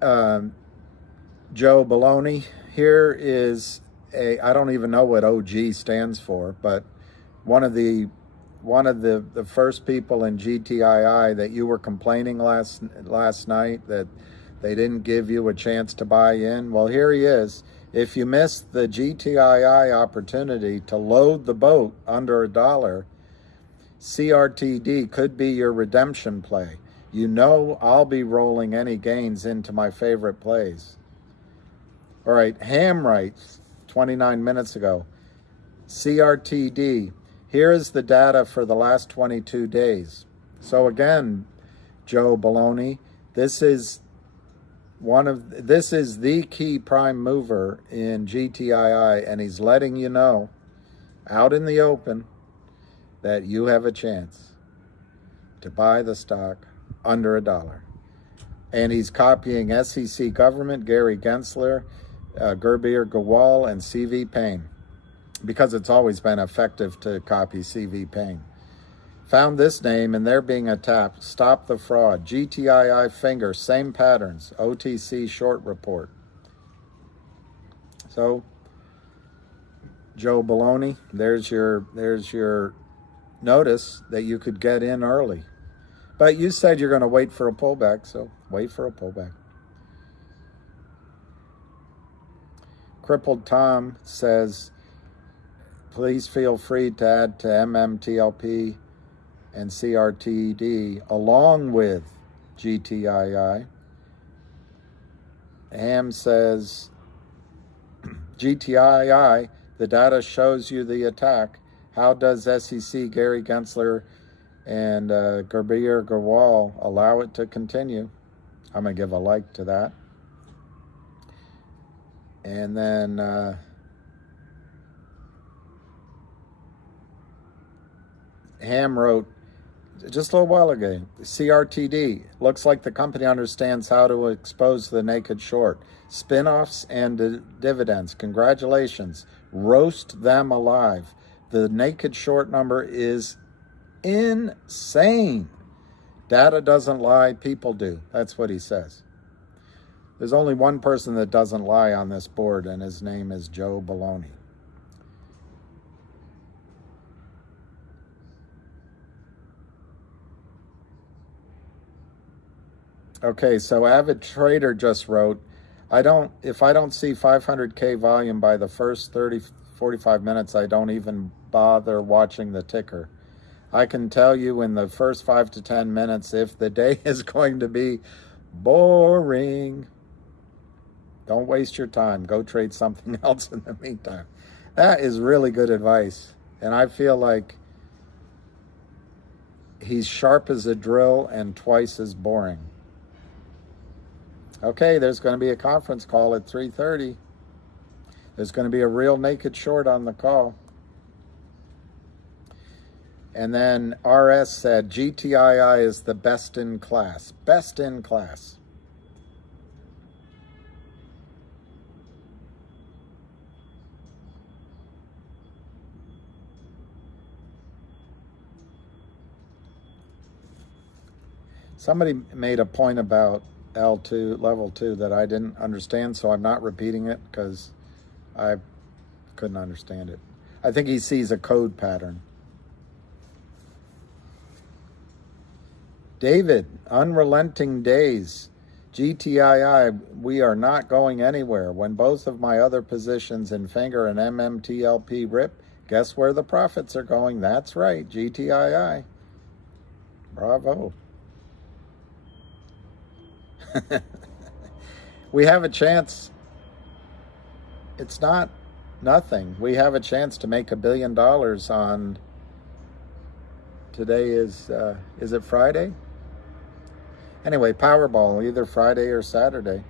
Joe Baloney, here is I don't even know what OG stands for, but one of the first people in GTII that you were complaining last night that they didn't give you a chance to buy in. Well, here he is. If you missed the GTII opportunity to load the boat under $1, CRTD could be your redemption play. You know I'll be rolling any gains into my favorite plays. All right, Ham writes 29 minutes ago, CRTD, here is the data for the last 22 days. So again, Joe Baloney, this is the key prime mover in GTII, and he's letting you know out in the open that you have a chance to buy the stock under $1. And he's copying SEC Government, Gary Gensler, Gurbir Gawal, and CV Payne, because it's always been effective to copy CV Payne. Found this name and they're being attacked. Stop the fraud. GTII Finger, same patterns. OTC short report. So, Joe Baloney, there's your notice that you could get in early. But you said you're going to wait for a pullback, so wait for a pullback. Crippled Tom says, please feel free to add to MMTLP and CRTD along with GTII. Ham says, GTII, the data shows you the attack. How does SEC Gary Gensler and Gurbir Gawal allow it to continue? I'm going to give a like to that. And then Ham wrote just a little while ago, CRTD, looks like the company understands how to expose the naked short. Spin-offs and dividends, congratulations. Roast them alive. The naked short number is insane. Data doesn't lie, people do. That's what he says. There's only one person that doesn't lie on this board, and his name is Joe Baloney. Okay, so Avid Trader just wrote, if I don't see 500K volume by the first 30 45 minutes, I don't even bother watching the ticker. I can tell you in the first 5 to 10 minutes if the day is going to be boring. Don't waste your time. Go trade something else in the meantime. That is really good advice. And I feel like he's sharp as a drill and twice as boring. Okay, there's going to be a conference call at 3:30. There's going to be a real naked short on the call. And then RS said GTII is the best in class. Best in class. Somebody made a point about L2, level 2, that I didn't understand, so I'm not repeating it because I couldn't understand it. I think he sees a code pattern. David, unrelenting days. GTII, we are not going anywhere. When both of my other positions in Finger and MMTLP rip, guess where the profits are going? That's right, GTII. Bravo. We have a chance. It's not nothing. We have a chance to make $1 billion on, today is it Friday? Anyway, Powerball, either Friday or Saturday.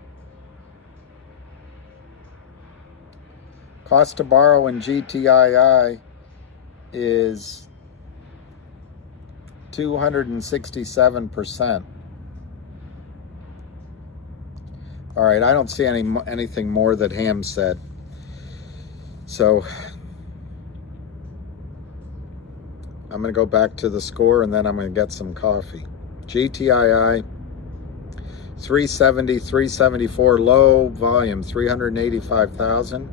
Cost to borrow in GTII is 267%. All right, I don't see anything more that Ham said. So I'm going to go back to the score and then I'm going to get some coffee. GTII 370, 374 low volume, 385,000,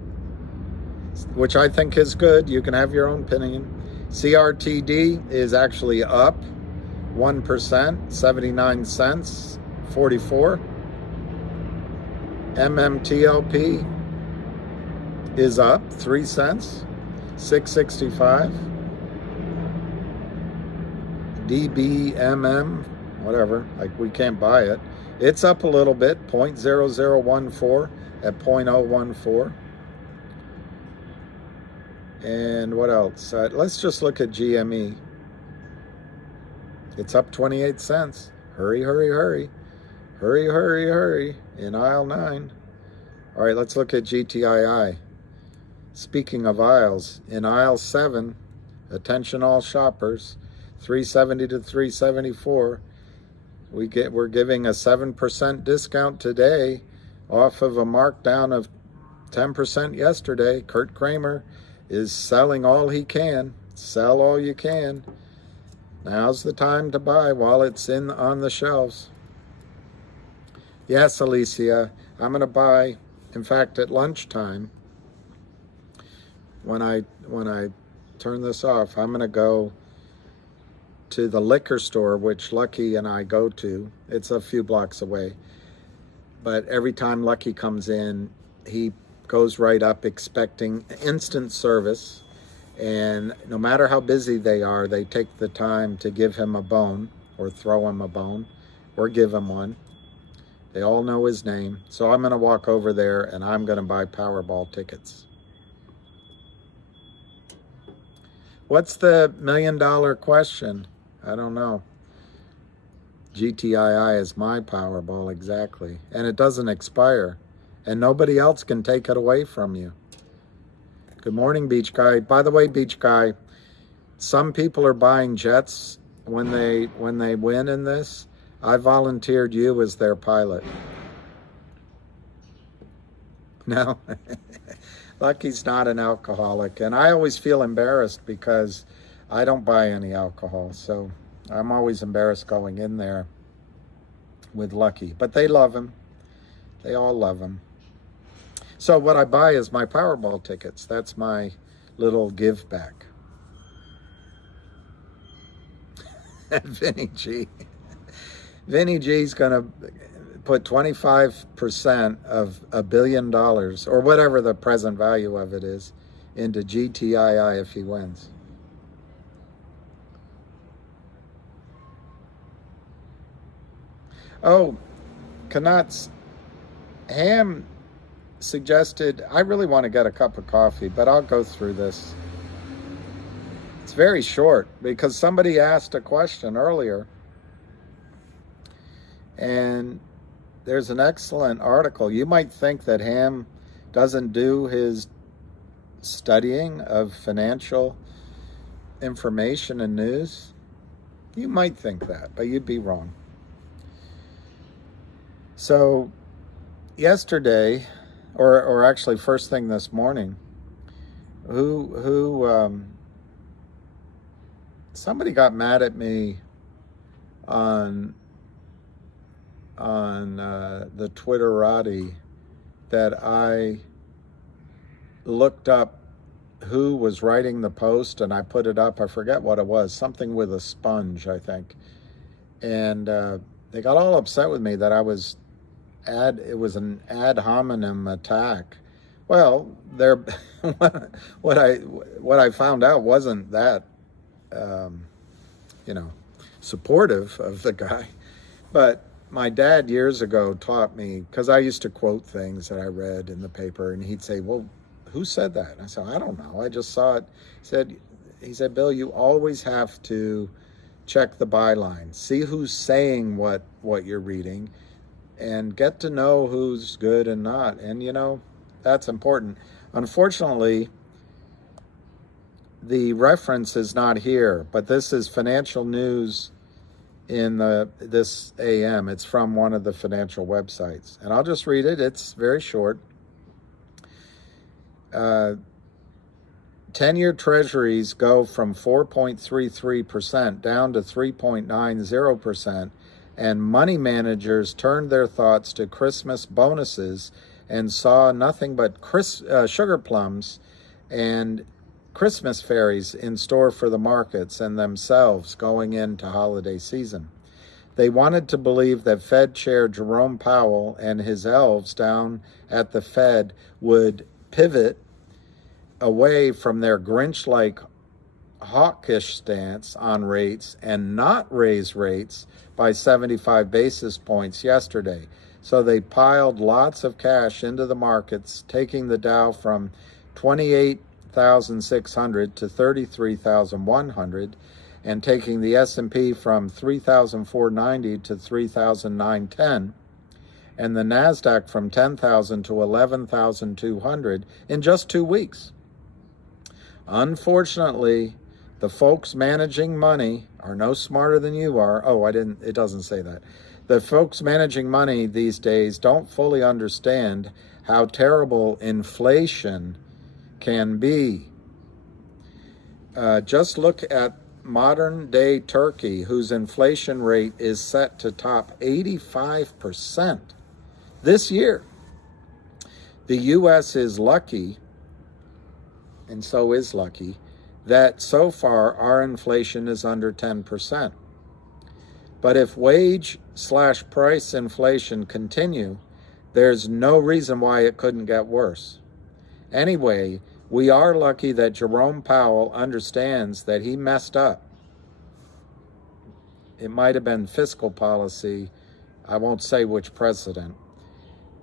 which I think is good. You can have your own opinion. CRTD is actually up 1%, 79 cents, 44. MMTLP is up 3 cents, 665. DBMM, whatever, like we can't buy it. It's up a little bit, 0.0014 at 0.014. And what else? Let's just look at GME. It's up 28 cents. Hurry, hurry, hurry. Hurry, hurry, hurry. In aisle 9. All right, let's look at GTII. Speaking of aisles, in aisle 7, attention all shoppers, 370 to 374. We're giving a 7% discount today off of a markdown of 10% yesterday. Kurt Kramer is selling all he can. Sell all you can. Now's the time to buy while it's on the shelves. Yes, Alicia, I'm going to buy. In fact, at lunchtime, when I turn this off, I'm going to go to the liquor store, which Lucky and I go to. It's a few blocks away. But every time Lucky comes in, he goes right up expecting instant service. And no matter how busy they are, they take the time to give him a bone or throw him a bone or give him one. They all know his name. So I'm going to walk over there and I'm going to buy Powerball tickets. What's the $1 million question? I don't know. GTII is my Powerball, exactly. And it doesn't expire. And nobody else can take it away from you. Good morning, Beach Guy. By the way, Beach Guy, some people are buying jets when they win in this. I volunteered you as their pilot. No. Lucky's not an alcoholic. And I always feel embarrassed because I don't buy any alcohol. So I'm always embarrassed going in there with Lucky. But they love him. They all love him. So what I buy is my Powerball tickets. That's my little give back. Vinny G. Vinny G's going to put 25% of $1 billion, or whatever the present value of it is, into GTII if he wins. Oh, Knutz, Ham suggested, I really want to get a cup of coffee, but I'll go through this. It's very short because somebody asked a question earlier, and there's an excellent article. You might think that Ham doesn't do his studying of financial information and news. You might think that, but you'd be wrong. So yesterday, or actually first thing this morning, somebody got mad at me on the Twitterati that I looked up who was writing the post and I put it up. I forget what it was, something with a sponge, I think. And they got all upset with me that it was an ad hominem attack. Well, what I found out wasn't that supportive of the guy. But my dad years ago taught me, because I used to quote things that I read in the paper, and he'd say, well, who said that? And I said, I don't know. I just saw it. He said, Bill, you always have to check the byline. See who's saying what you're reading, and get to know who's good and not. And, that's important. Unfortunately, the reference is not here, but this is financial news in this AM. It's from one of the financial websites. And I'll just read it. It's very short. 10-year treasuries go from 4.33% down to 3.90%, and money managers turned their thoughts to Christmas bonuses and saw nothing but sugar plums and Christmas fairies in store for the markets and themselves going into holiday season. They wanted to believe that Fed Chair Jerome Powell and his elves down at the Fed would pivot away from their Grinch-like hawkish stance on rates and not raise rates by 75 basis points yesterday. So they piled lots of cash into the markets, taking the Dow from 28,600 to 33,100, and taking the S&P from 3,490 to 3,910, and the NASDAQ from 10,000 to 11,200 in just 2 weeks. Unfortunately, the folks managing money are no smarter than you are. It doesn't say that. The folks managing money these days don't fully understand how terrible inflation can be. Just look at modern day Turkey, whose inflation rate is set to top 85% this year. The U.S. is lucky, and so is lucky, that so far our inflation is under 10%. But if wage/price inflation continue, there's no reason why it couldn't get worse. Anyway, we are lucky that Jerome Powell understands that he messed up. It might have been fiscal policy, I won't say which president,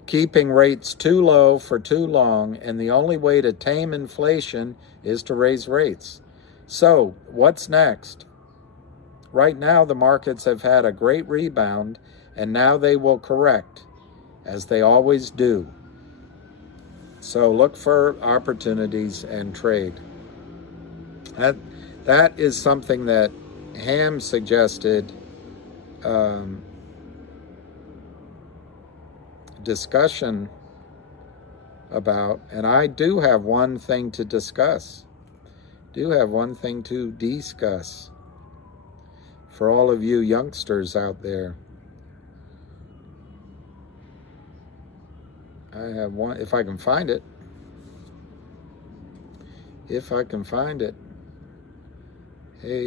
keeping rates too low for too long, and the only way to tame inflation is to raise rates. So, what's next? Right now, the markets have had a great rebound, and now they will correct, as they always do. So look for opportunities and trade. That is something that Ham suggested discussion about, and I do have one thing to discuss. For all of you youngsters out there. I have one, if I can find it. Hey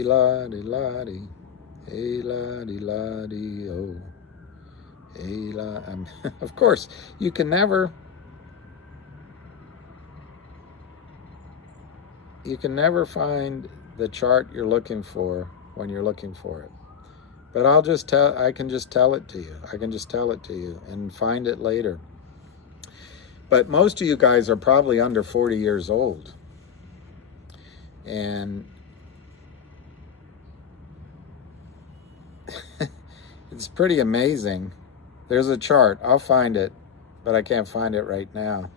lottie lottie, hey lottie lottie, oh. Hey of course, you can never you can never find the chart you're looking for when you're looking for it. But I can just tell it to you. I can just tell it to you and find it later. But most of you guys are probably under 40 years old. And it's pretty amazing. There's a chart. I'll find it, but I can't find it right now.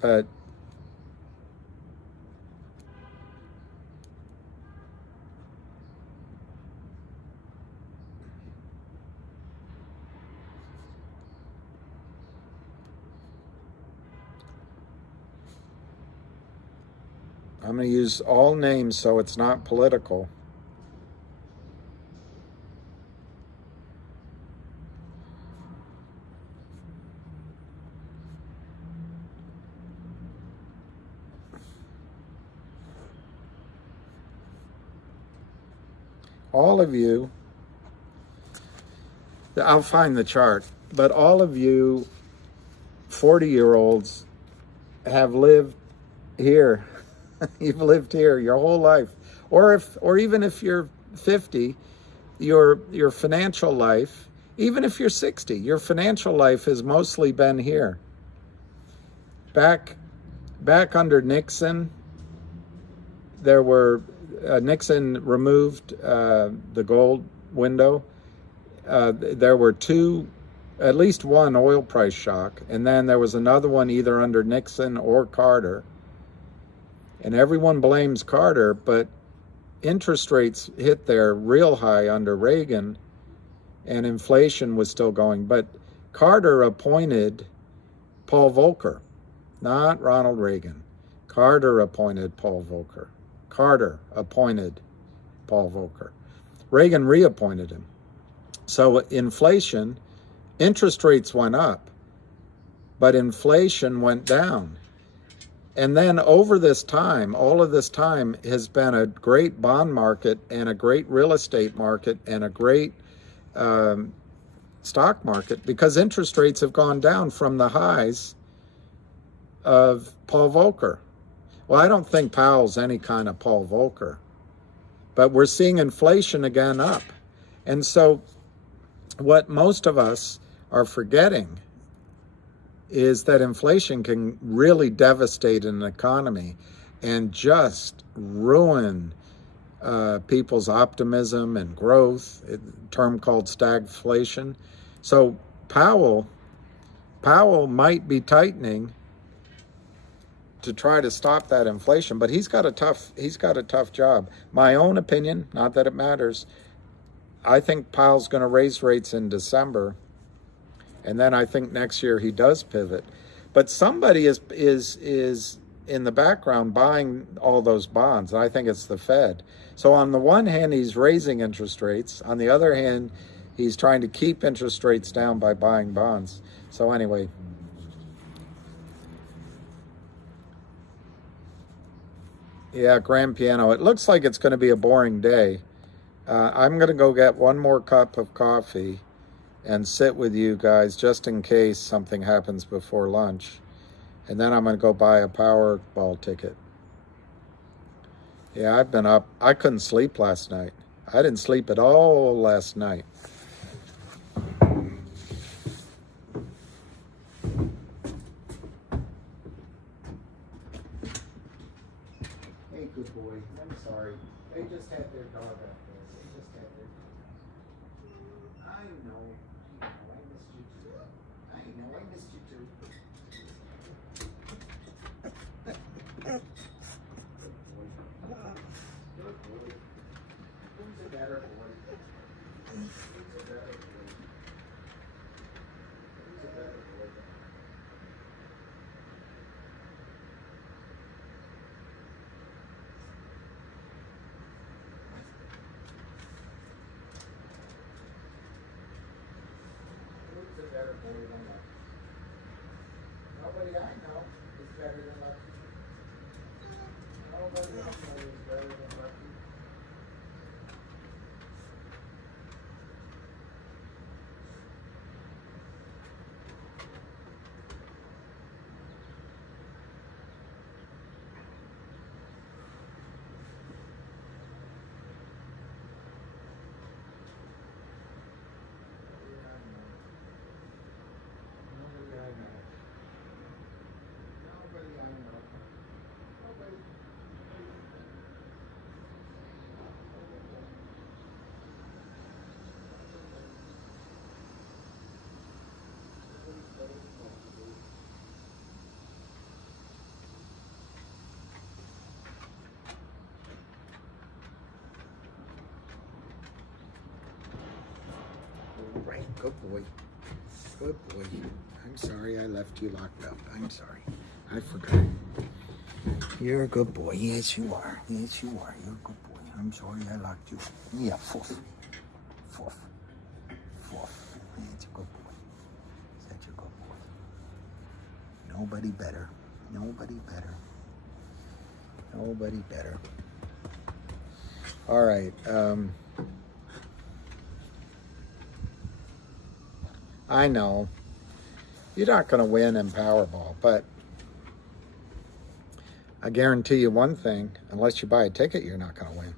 But I'm going to use all names so it's not political. All of you, I'll find the chart, but all of you 40-year-olds have lived here. You've lived here your whole life. Or even if you're 50, your financial life, even if you're 60, your financial life has mostly been here. Back under Nixon, there were Nixon removed the gold window. There were at least one oil price shock, and then there was another one either under Nixon or Carter. And everyone blames Carter, but interest rates hit their real high under Reagan, and inflation was still going. But Carter appointed Paul Volcker, not Ronald Reagan. Carter appointed Paul Volcker. Carter appointed Paul Volcker. Reagan reappointed him. So inflation, interest rates went up, but inflation went down. And then over this time, all of this time has been a great bond market and a great real estate market and a great stock market, because interest rates have gone down from the highs of Paul Volcker. Well, I don't think Powell's any kind of Paul Volcker, but we're seeing inflation again up. And so what most of us are forgetting is that inflation can really devastate an economy and just ruin people's optimism and growth, a term called stagflation. So Powell might be tightening to try to stop that inflation, but he's got a tough job. My own opinion, not that it matters, I think Powell's going to raise rates in December, and then I think next year he does pivot. But somebody is in the background buying all those bonds, and I think it's the Fed. So on the one hand, he's raising interest rates. On the other hand, he's trying to keep interest rates down by buying bonds. So anyway, yeah, grand piano. It looks like it's going to be a boring day. I'm going to go get one more cup of coffee and sit with you guys just in case something happens before lunch. And then I'm going to go buy a Powerball ticket. Yeah, I've been up. I couldn't sleep last night. I didn't sleep at all last night. Hey, good boy. I'm sorry. They just had their dog out there. They just had their dog. I know. I missed you too. I know. I missed you too. Good boy. Who's a better boy? Who's a better boy? Who's a better boy? Who's a better boy than Lucky? Nobody I know is better than Lucky. Nobody I know is better than Lucky. good boy. Good boy. I'm sorry I left you locked up. I'm sorry. I forgot. You're a good boy. Yes, you are. Yes, you are. You're a good boy. I'm sorry I locked you. Yeah, foof. Foof. Foof. That's a good boy. Such a good boy. Nobody better. Nobody better. Nobody better. All right. I know you're not going to win in Powerball, but I guarantee you one thing, unless you buy a ticket, you're not going to win.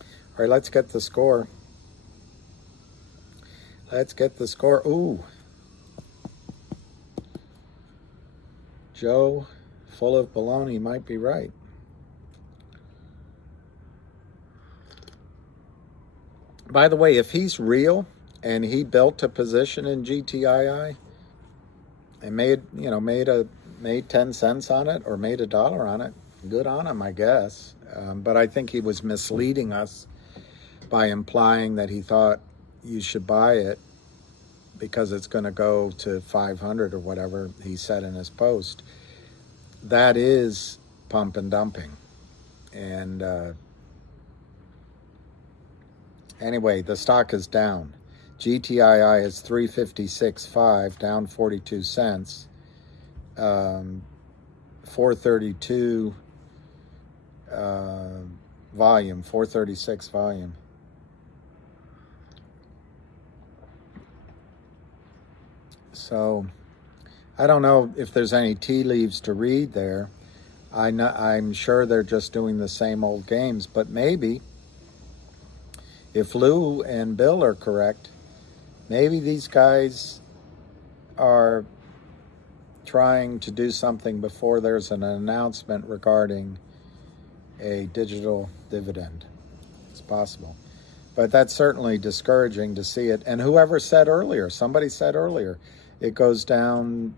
All right, let's get the score. Let's get the score. Ooh. Joe, full of baloney, might be right. By the way, if he's real and he built a position in GTII and made 10 cents on it or made $1 on it, good on him, I guess. But I think he was misleading us by implying that he thought you should buy it because it's going to go to 500 or whatever he said in his post. That is pump and dumping. And anyway, the stock is down. GTII is 356.5, down 42 cents. 432 volume, 436 volume. So I don't know if there's any tea leaves to read there. I'm sure they're just doing the same old games, but maybe if Lou and Bill are correct, maybe these guys are trying to do something before there's an announcement regarding a digital dividend. It's possible. But that's certainly discouraging to see it. And whoever said earlier, somebody said earlier, it goes down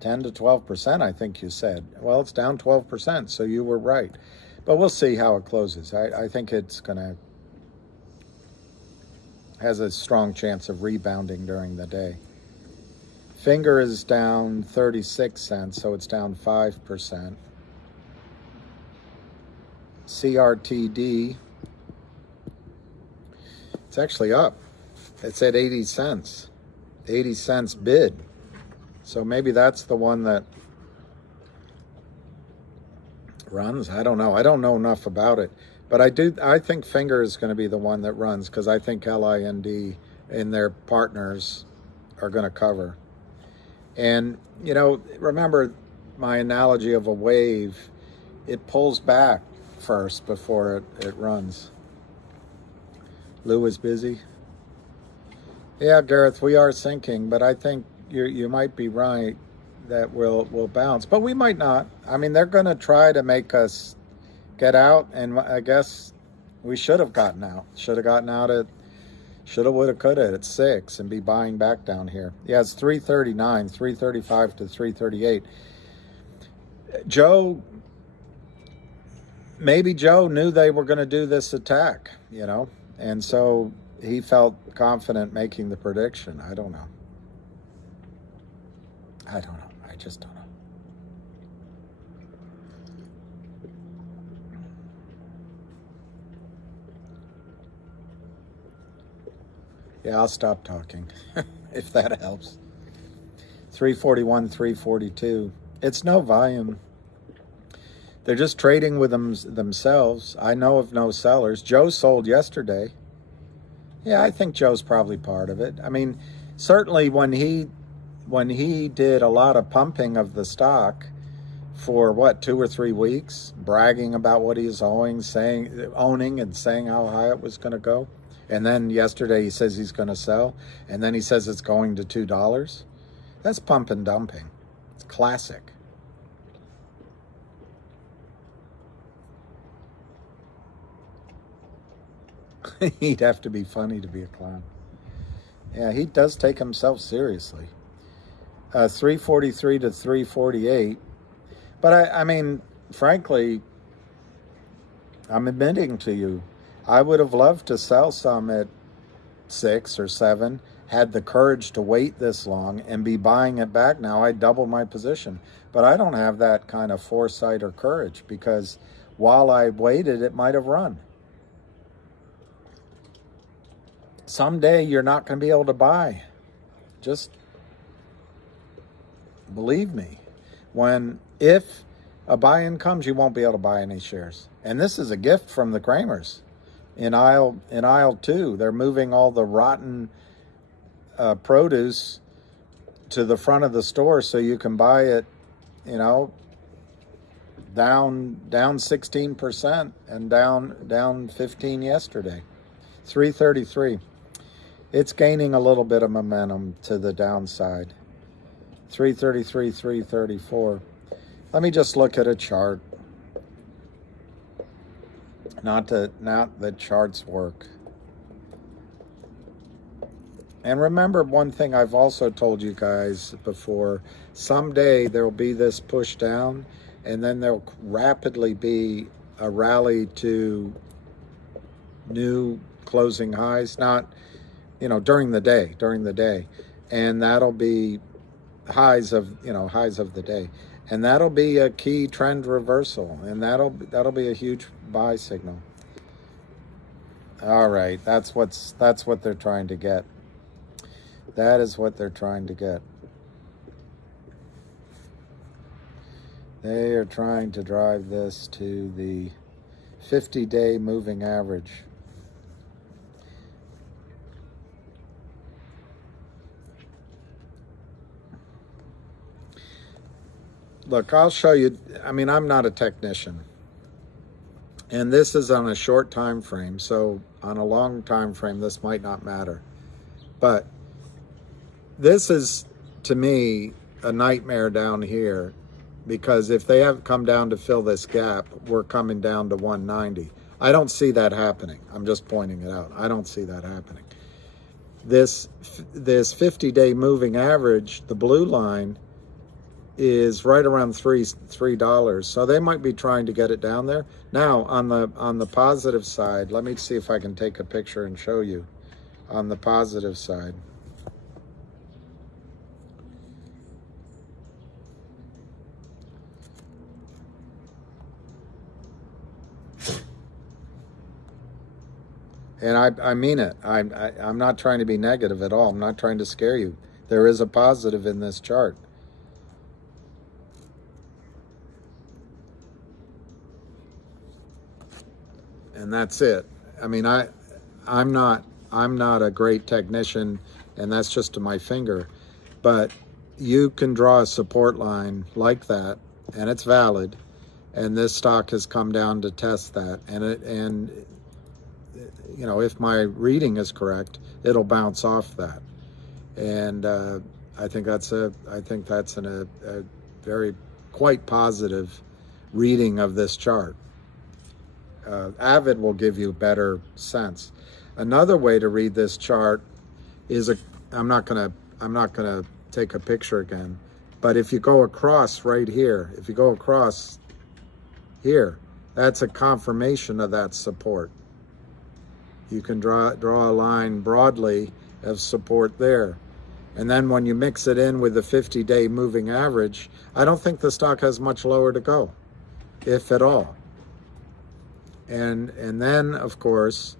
10 to 12%, I think you said. Well, it's down 12%, so you were right. But we'll see how it closes. I think it's has a strong chance of rebounding during the day. Finger is down 36 cents, so it's down 5%. CRTD, it's actually up. It's at 80 cents. 80 cents bid. So maybe that's the one that runs. I don't know. I don't know enough about it. But I think Finger is going to be the one that runs because I think LIND and their partners are going to cover. And, remember my analogy of a wave, it pulls back first before it runs. Lou is busy. Yeah, Gareth, we are sinking, but I think you might be right that we'll bounce, but we might not. I mean, they're going to try to make us get out, and I guess we should have gotten out. Should have gotten out at, shoulda, woulda, coulda at 6 and be buying back down here. Yeah, it's 339, 335 to 338. Maybe Joe knew they were going to do this attack, and so he felt confident making the prediction. I don't know. I just don't know. Yeah, I'll stop talking if that helps. 341, 342. It's no volume. They're just trading with themselves. I know of no sellers. Joe sold yesterday. Yeah, I think Joe's probably part of it. I mean, certainly when he did a lot of pumping of the stock for 2 or 3 weeks, bragging about what he was owning and saying how high it was going to go. And then yesterday he says he's going to sell. And then he says it's going to $2. That's pump and dumping. It's classic. He'd have to be funny to be a clown. Yeah, he does take himself seriously. 343 to 348. But I mean, frankly, I'm admitting to you, I would have loved to sell some at 6 or 7, had the courage to wait this long and be buying it back now. I'd double my position. But I don't have that kind of foresight or courage, because while I waited, it might have run. Someday you're not going to be able to buy. Just believe me. If a buy-in comes, you won't be able to buy any shares. And this is a gift from the Kramers. In aisle 2, they're moving all the rotten produce to the front of the store so you can buy it, down 16% and down 15 yesterday. 333. It's gaining a little bit of momentum to the downside. 333, 334. Let me just look at a chart. Not that charts work. And remember one thing I've also told you guys before. Someday there will be this push down, and then there'll rapidly be a rally to new closing highs. Not, during the day. And that'll be highs of the day. And that'll be a key trend reversal, and that'll be a huge buy signal. All right, that's what they're trying to get. That is what they're trying to get. They are trying to drive this to the 50-day moving average. Look, I'll show you. I'm not a technician. And this is on a short time frame. So on a long time frame, this might not matter. But this is, to me, a nightmare down here. Because if they have come down to fill this gap, we're coming down to 190. I don't see that happening. I'm just pointing it out. I don't see that happening. This 50-day moving average, the blue line, is right around $3. So they might be trying to get it down there. Now, on the positive side, let me see if I can take a picture and show you. On the positive side. And I mean it. I'm not trying to be negative at all. I'm not trying to scare you. There is a positive in this chart. And that's it. I'm not a great technician, and that's just to my finger. But you can draw a support line like that, and it's valid. And this stock has come down to test that. And if my reading is correct, it'll bounce off that. And I think that's a very quite positive reading of this chart. Avid will give you better sense. Another way to read this chart is I'm not gonna take a picture again, but if you go across right here, if you go across here, that's a confirmation of that support. You can draw a line broadly of support there. And then when you mix it in with the 50-day moving average, I don't think the stock has much lower to go, if at all. And then, of course,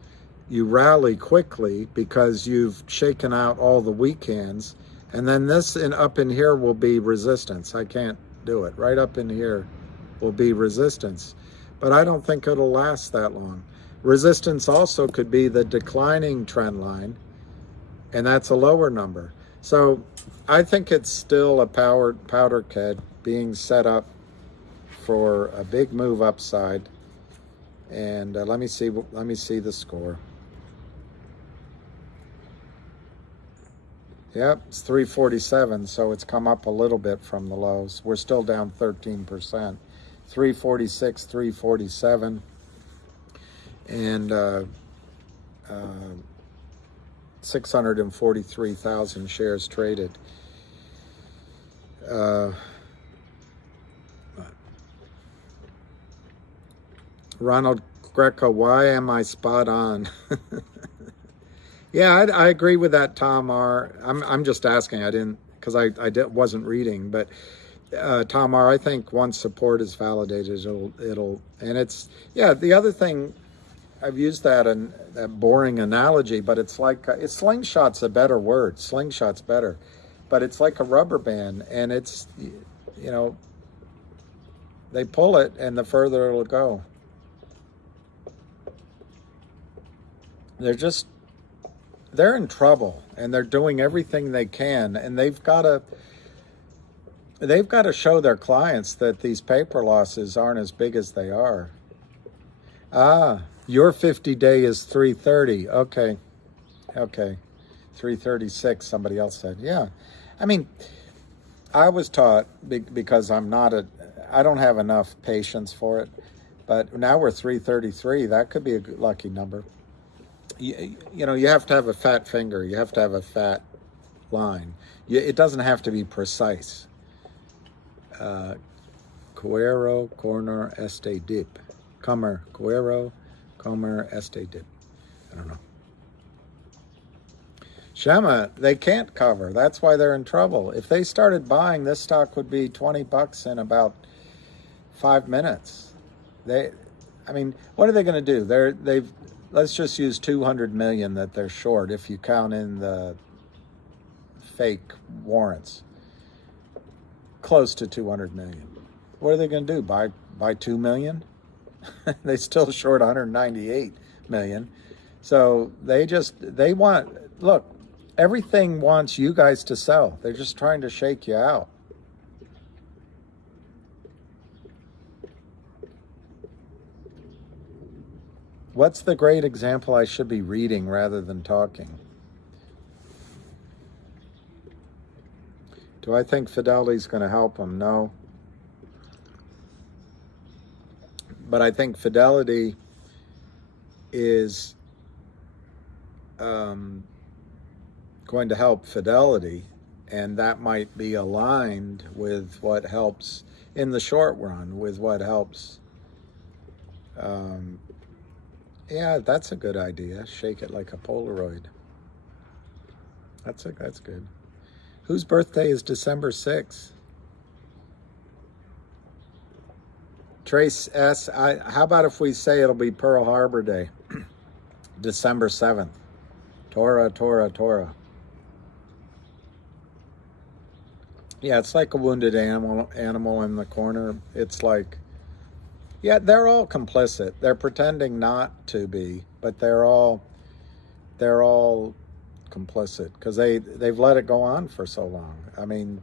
you rally quickly because you've shaken out all the weak hands. And then this up in here will be resistance. I can't do it. Right up in here will be resistance. But I don't think it'll last that long. Resistance also could be the declining trend line, and that's a lower number. So I think it's still a powder keg being set up for a big move upside. And let me see the score. Yep, it's 347, so it's come up a little bit from the lows. We're still down 13%. 346, 347, and 643,000 shares traded. Ronald Greco, why am I spot on? Yeah, I agree with that, Tom R. I'm just asking. I didn't, because wasn't reading, but Tom R. I think once support is validated, and it's, yeah. The other thing, I've used that boring analogy, but it's like slingshot's a better word. Slingshot's better, but it's like a rubber band, and it's, you know, they pull it, and the further it'll go. They're in trouble, and they're doing everything they can, and they've got to show their clients that these paper losses aren't as big as they are. Your 50-day is 330. Okay. 336, somebody else said. Yeah. I mean, I was taught, because I don't have enough patience for it, but now we're 333. That could be a lucky number. You know, you have to have a fat finger. You have to have a fat line. It doesn't have to be precise. Cuero, corner, este dip. Comer, cuero, comer, este dip. I don't know. Shema, they can't cover. That's why they're in trouble. If they started buying, this stock would be $20 in about 5 minutes. I mean, what are they going to do? Let's just use 200 million that they're short if you count in the fake warrants. Close to 200 million. What are they going to do? Buy 2 million? They still short 198 million. So look, everything wants you guys to sell. They're just trying to shake you out. What's the great example I should be reading rather than talking? Do I think Fidelity's going to help them? No. But I think Fidelity is going to help Fidelity, and that might be aligned with what helps in the short run, with what helps. Yeah, that's a good idea. Shake it like a Polaroid. That's good. Whose birthday is December 6th? Trace S. How about if we say it'll be Pearl Harbor Day, December 7th? Torah, Torah, Torah. Yeah, it's like a wounded animal in the corner. It's like, yeah, they're all complicit. They're pretending not to be, but they're all complicit because they've let it go on for so long. I mean,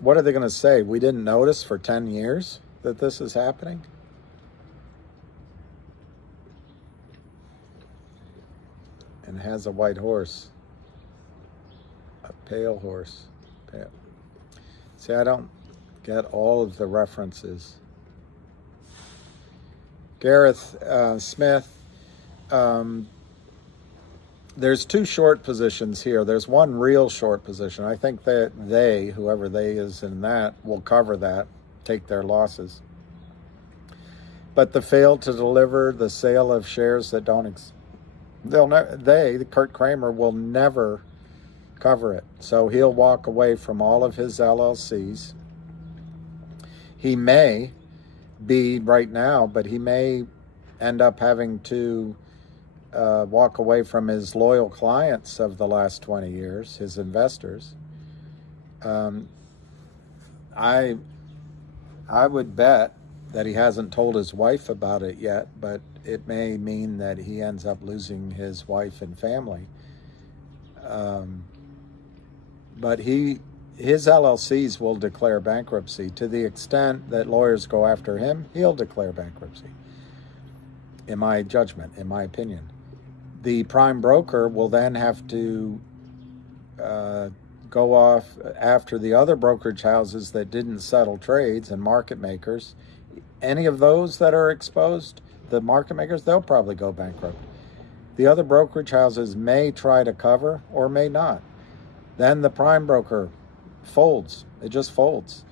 what are they going to say? We didn't notice for 10 years that this is happening? And has a white horse, a pale horse. Pale. See, I don't get all of the references. Gareth Smith, there's two short positions here. There's one real short position. I think that whoever they is in that, will cover that, take their losses. But the failed to deliver the sale of shares that don't Kurt Kramer will never cover it. So he'll walk away from all of his LLCs. He may be right now, but he may end up having to walk away from his loyal clients of the last 20 years, his investors. I would bet that he hasn't told his wife about it yet, but it may mean that he ends up losing his wife and family. But his LLCs will declare bankruptcy. To the extent that lawyers go after him, he'll declare bankruptcy. In my judgment, in my opinion. The prime broker will then have to go off after the other brokerage houses that didn't settle trades and market makers. Any of those that are exposed, the market makers, they'll probably go bankrupt. The other brokerage houses may try to cover or may not. Then the prime broker folds. It just folds.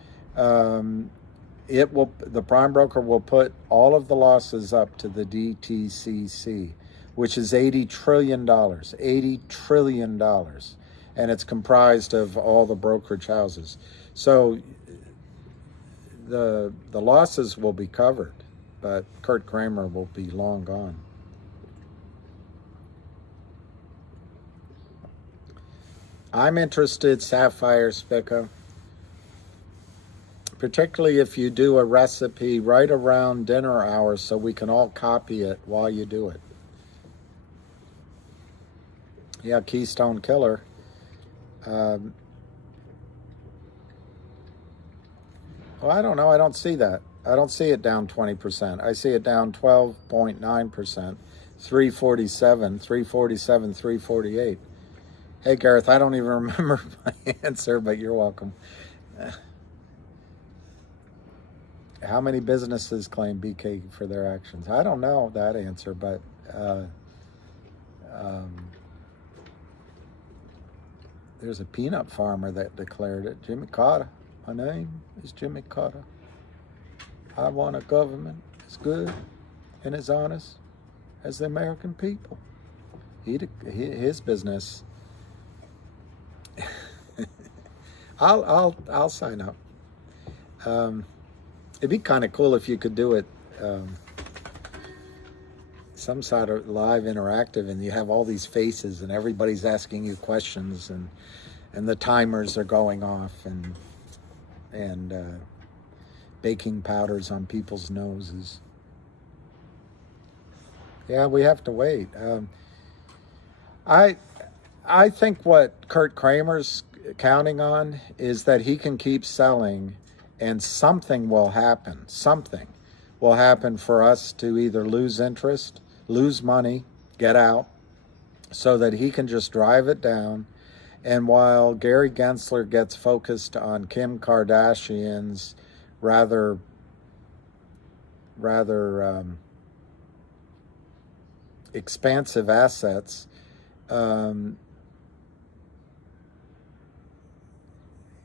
the prime broker will put all of the losses up to the DTCC, which is $80 trillion, $80 trillion. And it's comprised of all the brokerage houses. So the losses will be covered, but Kurt Kramer will be long gone. I'm interested, Sapphire Spica, particularly if you do a recipe right around dinner hours so we can all copy it while you do it. Yeah, Keystone Killer. Well, I don't know. I don't see that. I don't see it down 20%. I see it down 12.9%, 347, 347, 348. Hey, Gareth, I don't even remember my answer, but you're welcome. How many businesses claim BK for their actions? I don't know that answer, but there's a peanut farmer that declared it. Jimmy Carter. My name is Jimmy Carter. I want a government as good and as honest as the American people. His business. I'll sign up. It'd be kind of cool if you could do it some sort of live interactive, and you have all these faces and everybody's asking you questions, and the timers are going off, and baking powders on people's noses. Yeah, we have to wait. I think what Kurt Kramer's counting on is that he can keep selling and something will happen. Something will happen for us to either lose interest, lose money, get out, so that he can just drive it down. And while Gary Gensler gets focused on Kim Kardashian's rather expansive assets,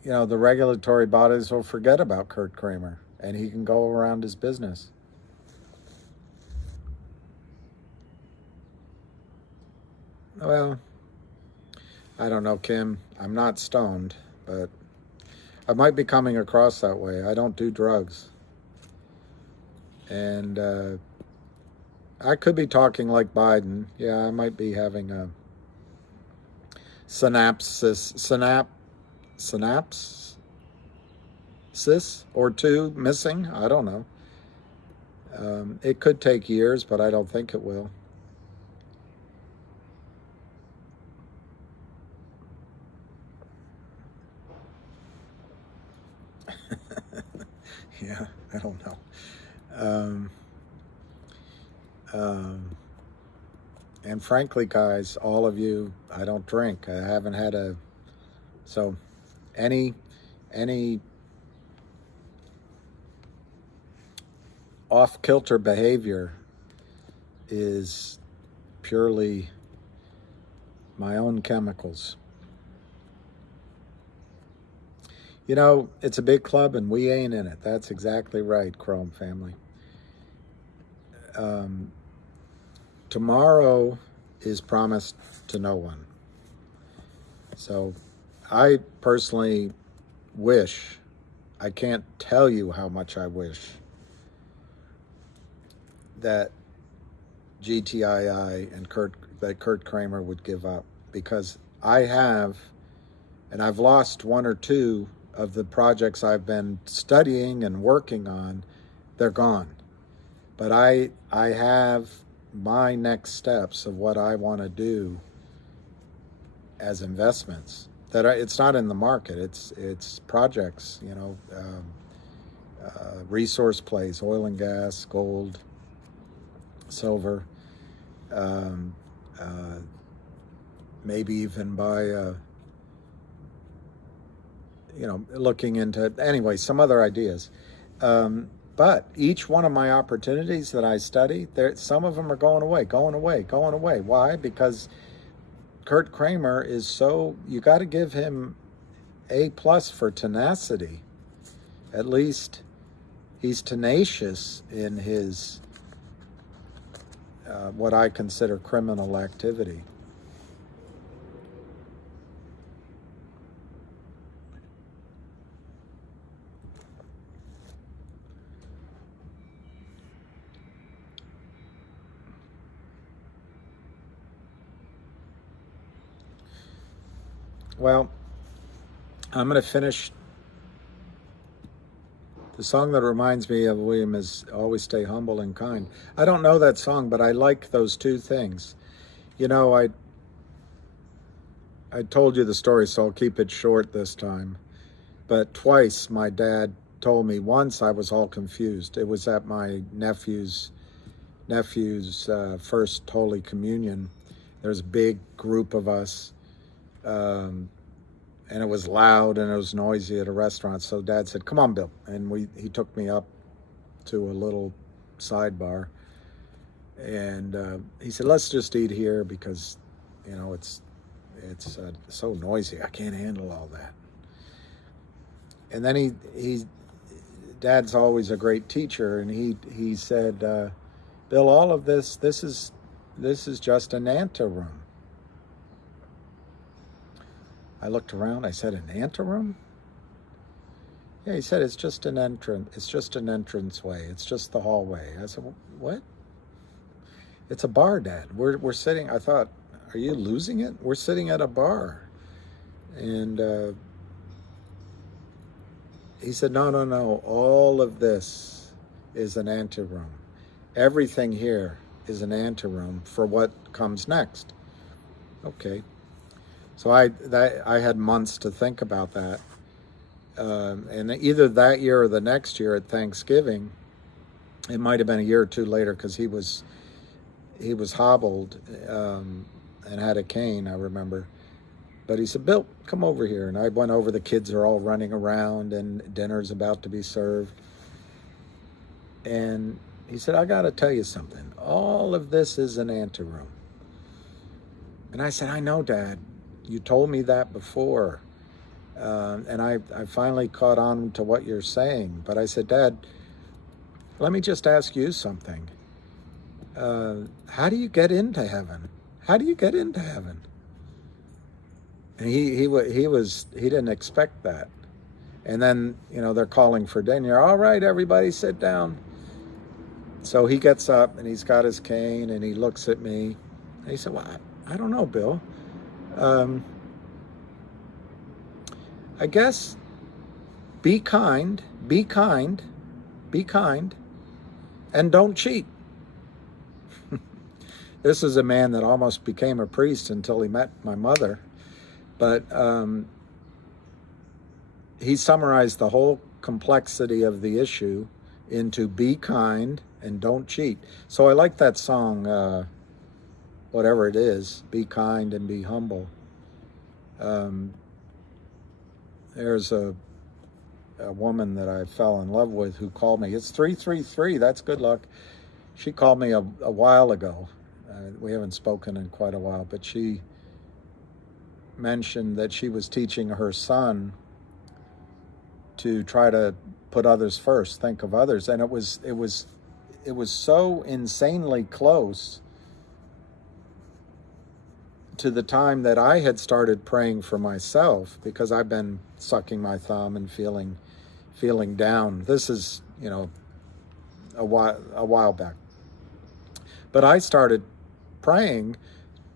the regulatory bodies will forget about Kurt Kramer, and he can go around his business. Well, I don't know, Kim. I'm not stoned, but I might be coming across that way. I don't do drugs. And I could be talking like Biden. Yeah, I might be having a synapses or two missing. I don't know. It could take years, but I don't think it will. Yeah, I don't know. And frankly, guys, all of you, I don't drink. I haven't had so any off-kilter behavior is purely my own chemicals. It's a big club and we ain't in it. That's exactly right, Chrome family. Tomorrow is promised to no one. So I personally wish, I can't tell you how much I wish that GTII and Kurt Kramer would give up, because I've lost one or two of the projects I've been studying and working on. They're gone. But I have my next steps of what I want to do as investments. It's not in the market. It's projects. Resource plays, oil and gas, gold, silver. Maybe even by looking into anyway some other ideas. But each one of my opportunities that I study, some of them are going away. Why? Because Kurt Kramer is you got to give him A+ for tenacity. At least he's tenacious in his what I consider criminal activity. Well, I'm going to finish. The song that reminds me of William is Always Stay Humble and Kind. I don't know that song, but I like those two things. You know, I told you the story, so I'll keep it short this time. But twice my dad told me. Once I was all confused. It was at my nephew's first Holy Communion. There's a big group of us. And it was loud and it was noisy at a restaurant. So Dad said, "Come on, Bill." And he took me up to a little sidebar. And he said, "Let's just eat here because, you know, it's so noisy. I can't handle all that." And then Dad's always a great teacher. And he said, "Bill, all of this is just an anteroom." I looked around. I said, "An anteroom?" Yeah, he said, "It's just an entrance. It's just an entranceway. It's just the hallway." I said, "What?" "It's a bar, Dad. We're sitting." I thought, "Are you losing it? We're sitting at a bar." And he said, No. All of this is an anteroom. Everything here is an anteroom for what comes next." Okay. So I had months to think about that, and either that year or the next year at Thanksgiving, it might have been a year or two later because he was hobbled and had a cane, I remember. But he said, "Bill, come over here," and I went over. The kids are all running around, and dinner's about to be served. And he said, "I got to tell you something. All of this is an anteroom." And I said, "I know, Dad. You told me that before." And I finally caught on to what you're saying. But I said, "Dad, let me just ask you something. How do you get into heaven? How do you get into heaven?" And he didn't expect that. And then, you know, they're calling for dinner. "All right, everybody sit down." So he gets up and he's got his cane and he looks at me. And he said, "Well, I don't know, Bill. I guess be kind, and don't cheat." This is a man that almost became a priest until he met my mother. But he summarized the whole complexity of the issue into be kind and don't cheat. So I like that song, whatever it is, be kind and be humble. There's a woman that I fell in love with who called me. It's 333. That's good luck. She called me a while ago. We haven't spoken in quite a while, but she mentioned that she was teaching her son to try to put others first, think of others, and it was so insanely close to the time that I had started praying for myself, because I've been sucking my thumb and feeling down. This is, you know, a while back. But I started praying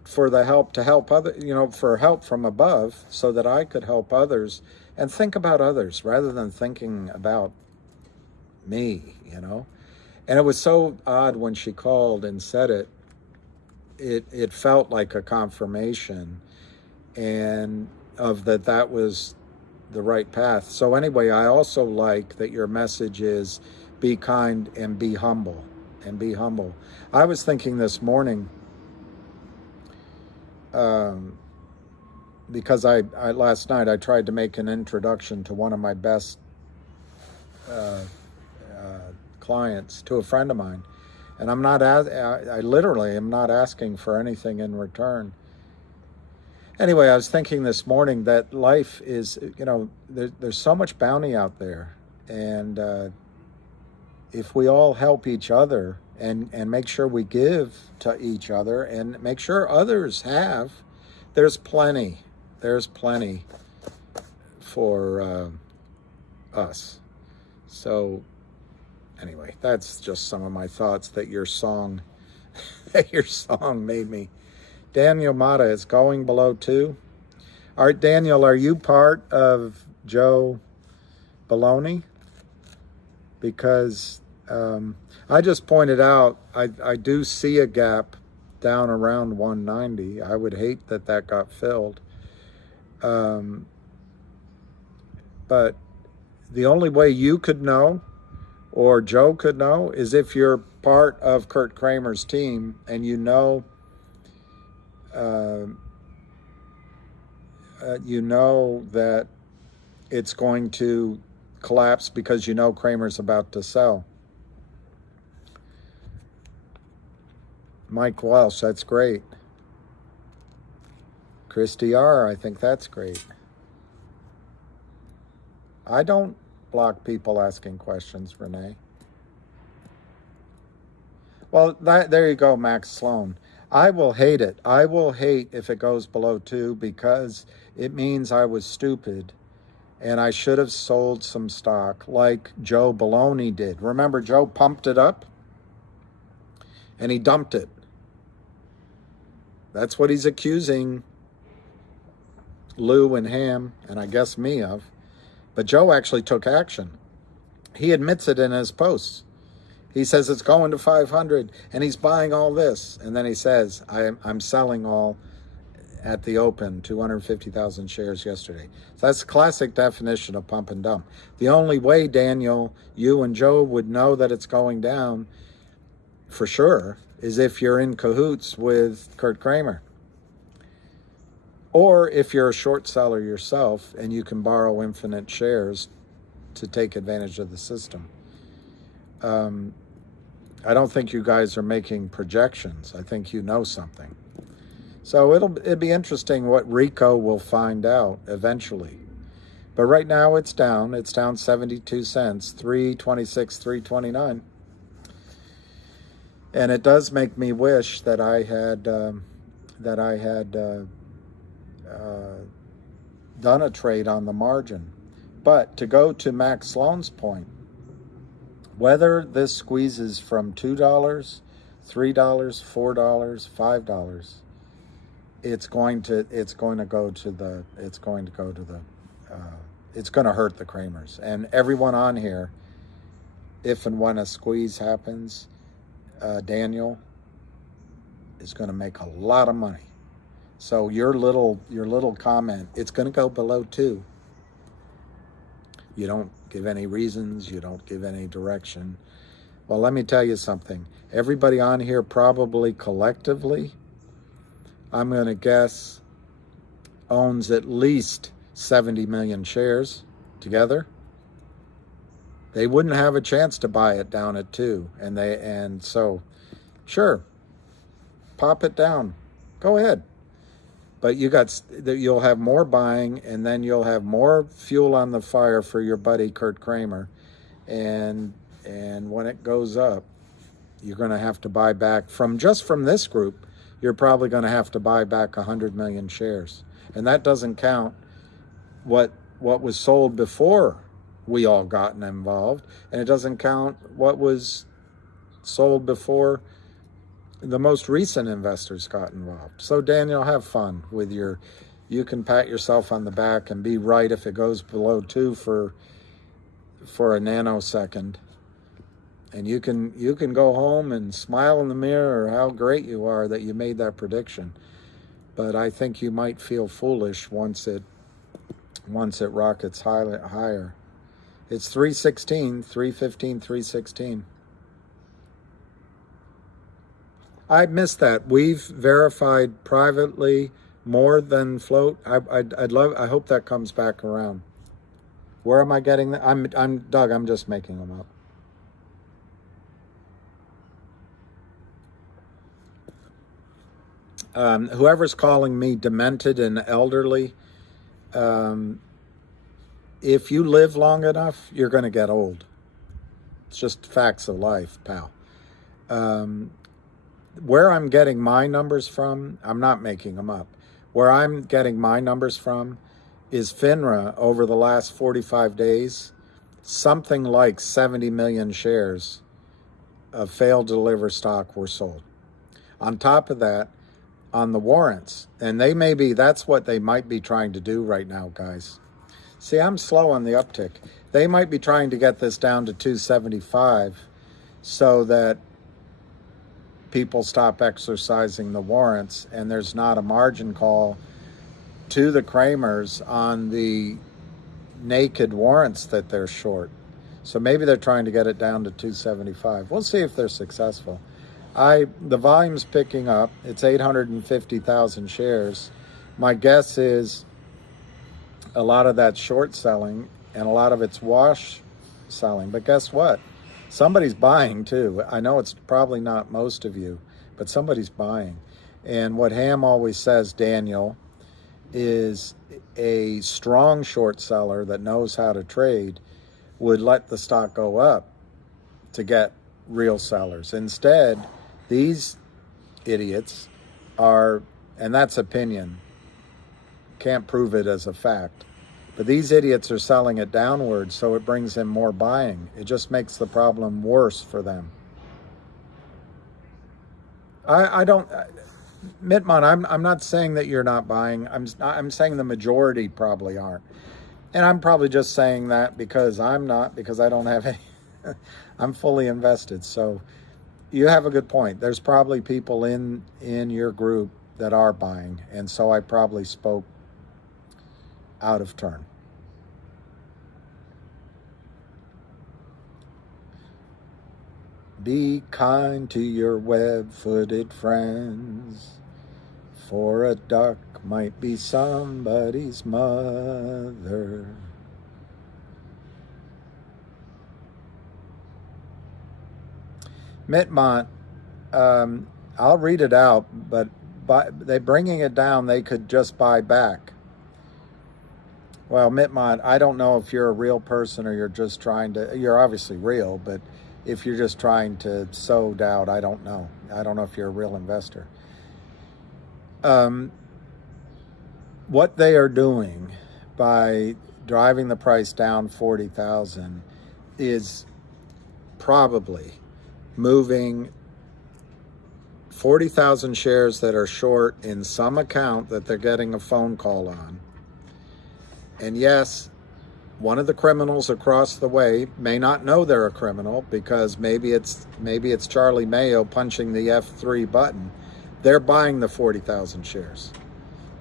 for the help to help other, you know, for help from above so that I could help others and think about others rather than thinking about me, you know. And it was so odd when she called and said it. It felt like a confirmation and of that was the right path. So anyway, I also like that your message is be kind and be humble, and be humble. I was thinking this morning, because I last night I tried to make an introduction to one of my best clients, to a friend of mine. And I literally am not asking for anything in return. Anyway, I was thinking this morning that life is, you know, there's so much bounty out there. And if we all help each other and make sure we give to each other and make sure others have, there's plenty for us. So anyway, that's just some of my thoughts that your song made me. Daniel Mata is going below 2. All right, Daniel, are you part of Joe Baloney? Because I just pointed out, I do see a gap down around 190. I would hate that got filled. But the only way you could know, or Joe could know, is if you're part of Kurt Kramer's team and you know that it's going to collapse because you know Kramer's about to sell. Mike Welsh, that's great. Christy R, I think that's great. I don't block people asking questions, Renee. Well, there you go, Max Sloan. I will hate it. I will hate if it goes below 2 because it means I was stupid and I should have sold some stock like Joe Baloney did. Remember, Joe pumped it up and he dumped it. That's what he's accusing Lou and Ham, and I guess me of. But Joe actually took action. He admits it in his posts. He says it's going to 500 and he's buying all this. And then he says, I'm selling all at the open, 250,000 shares yesterday. So that's the classic definition of pump and dump. The only way, Daniel, you and Joe would know that it's going down for sure is if you're in cahoots with Kurt Kramer. Or if you're a short seller yourself and you can borrow infinite shares to take advantage of the system. I don't think you guys are making projections. I think you know something. So it'll be interesting what Rico will find out eventually. But right now it's down. It's down 72 cents, 326, 329. And it does make me wish that I had done a trade on the margin. But to go to Max Sloan's point, whether this squeezes from $2, $3, $4, $5, it's going to hurt the Kramers. And everyone on here, if and when a squeeze happens, Daniel is going to make a lot of money. So your little comment, it's going to go below 2. You don't give any reasons. You don't give any direction. Well, let me tell you something. Everybody on here probably collectively, I'm going to guess, owns at least 70 million shares together. They wouldn't have a chance to buy it down at 2. And so, sure, pop it down. Go ahead. But you'll have more buying, and then you'll have more fuel on the fire for your buddy Kurt Kramer. And when it goes up, you're going to have to buy back from this group. You're probably going to have to buy back 100 million shares, and that doesn't count what was sold before we all gotten involved, and it doesn't count what was sold before the most recent investors got involved. So Daniel, have fun with you can pat yourself on the back and be right if it goes below 2 for a nanosecond. And you can go home and smile in the mirror how great you are that you made that prediction. But I think you might feel foolish once it rockets higher. It's 316, 315, 316. I missed that. We've verified privately more than float. I hope that comes back around. Where am I getting that? I'm Doug. I'm just making them up. Whoever's calling me demented and elderly, if you live long enough, you're going to get old. It's just facts of life, pal. Where I'm getting my numbers from, I'm not making them up. Where I'm getting my numbers from is FINRA over the last 45 days, something like 70 million shares of failed to deliver stock were sold. On top of that, on the warrants, and that's what they might be trying to do right now, guys. See, I'm slow on the uptick. They might be trying to get this down to 275 so that people stop exercising the warrants and there's not a margin call to the Kramers on the naked warrants that they're short. So maybe they're trying to get it down to 275. We'll see if they're successful. The volume's picking up. It's 850,000 shares. My guess is a lot of that's short selling and a lot of it's wash selling. But guess what? Somebody's buying too. I know it's probably not most of you, but somebody's buying. And what Ham always says, Daniel, is a strong short seller that knows how to trade would let the stock go up to get real sellers. Instead, these idiots are, and that's opinion, can't prove it as a fact, but these idiots are selling it downwards, so it brings in more buying. It just makes the problem worse for them. I don't, Mitman, I'm not saying that you're not buying. I'm saying the majority probably aren't. And I'm probably just saying that because I'm not, because I don't have any, I'm fully invested. So you have a good point. There's probably people in your group that are buying. And so I probably spoke out of turn. Be kind to your web-footed friends, for a duck might be somebody's mother. Mitmont, I'll read it out, but they bringing it down, they could just buy back. Well, Mitmont, I don't know if you're a real person or you're just trying to, you're obviously real, but if you're just trying to sow doubt, I don't know. I don't know if you're a real investor. What they are doing by driving the price down 40,000 is probably moving 40,000 shares that are short in some account that they're getting a phone call on. And yes, one of the criminals across the way may not know they're a criminal because maybe it's Charlie Mayo punching the F3 button. They're buying the 40,000 shares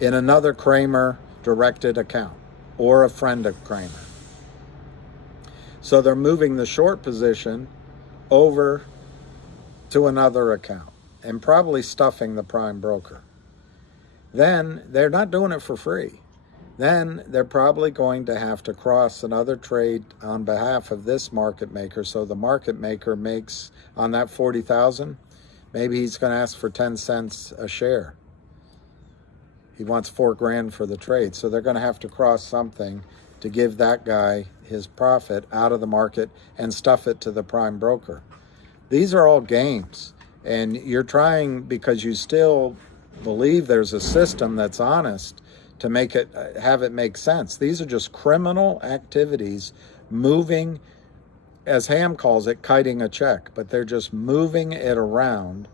in another Kramer directed account or a friend of Kramer. So they're moving the short position over to another account and probably stuffing the prime broker. Then they're not doing it for free. Then they're probably going to have to cross another trade on behalf of this market maker. So the market maker makes on that 40,000, maybe he's going to ask for 10 cents a share. He wants $4,000 for the trade. So they're going to have to cross something to give that guy his profit out of the market and stuff it to the prime broker. These are all games. And you're trying, because you still believe there's a system that's honest, to make it, have it make sense. These are just criminal activities moving, as Ham calls it, kiting a check, but they're just moving it around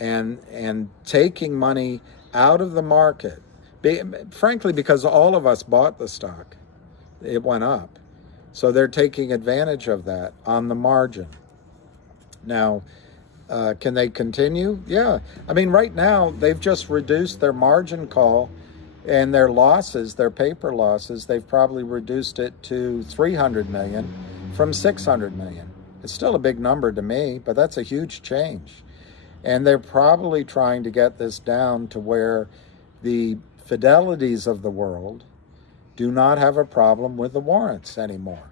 and taking money out of the market. Frankly, because all of us bought the stock, it went up. So they're taking advantage of that on the margin. Now, can they continue? Yeah. I mean, right now, they've just reduced their margin call and their losses, their paper losses, they've probably reduced it to 300 million from 600 million. It's still a big number to me, but that's a huge change. And they're probably trying to get this down to where the Fidelities of the world do not have a problem with the warrants anymore.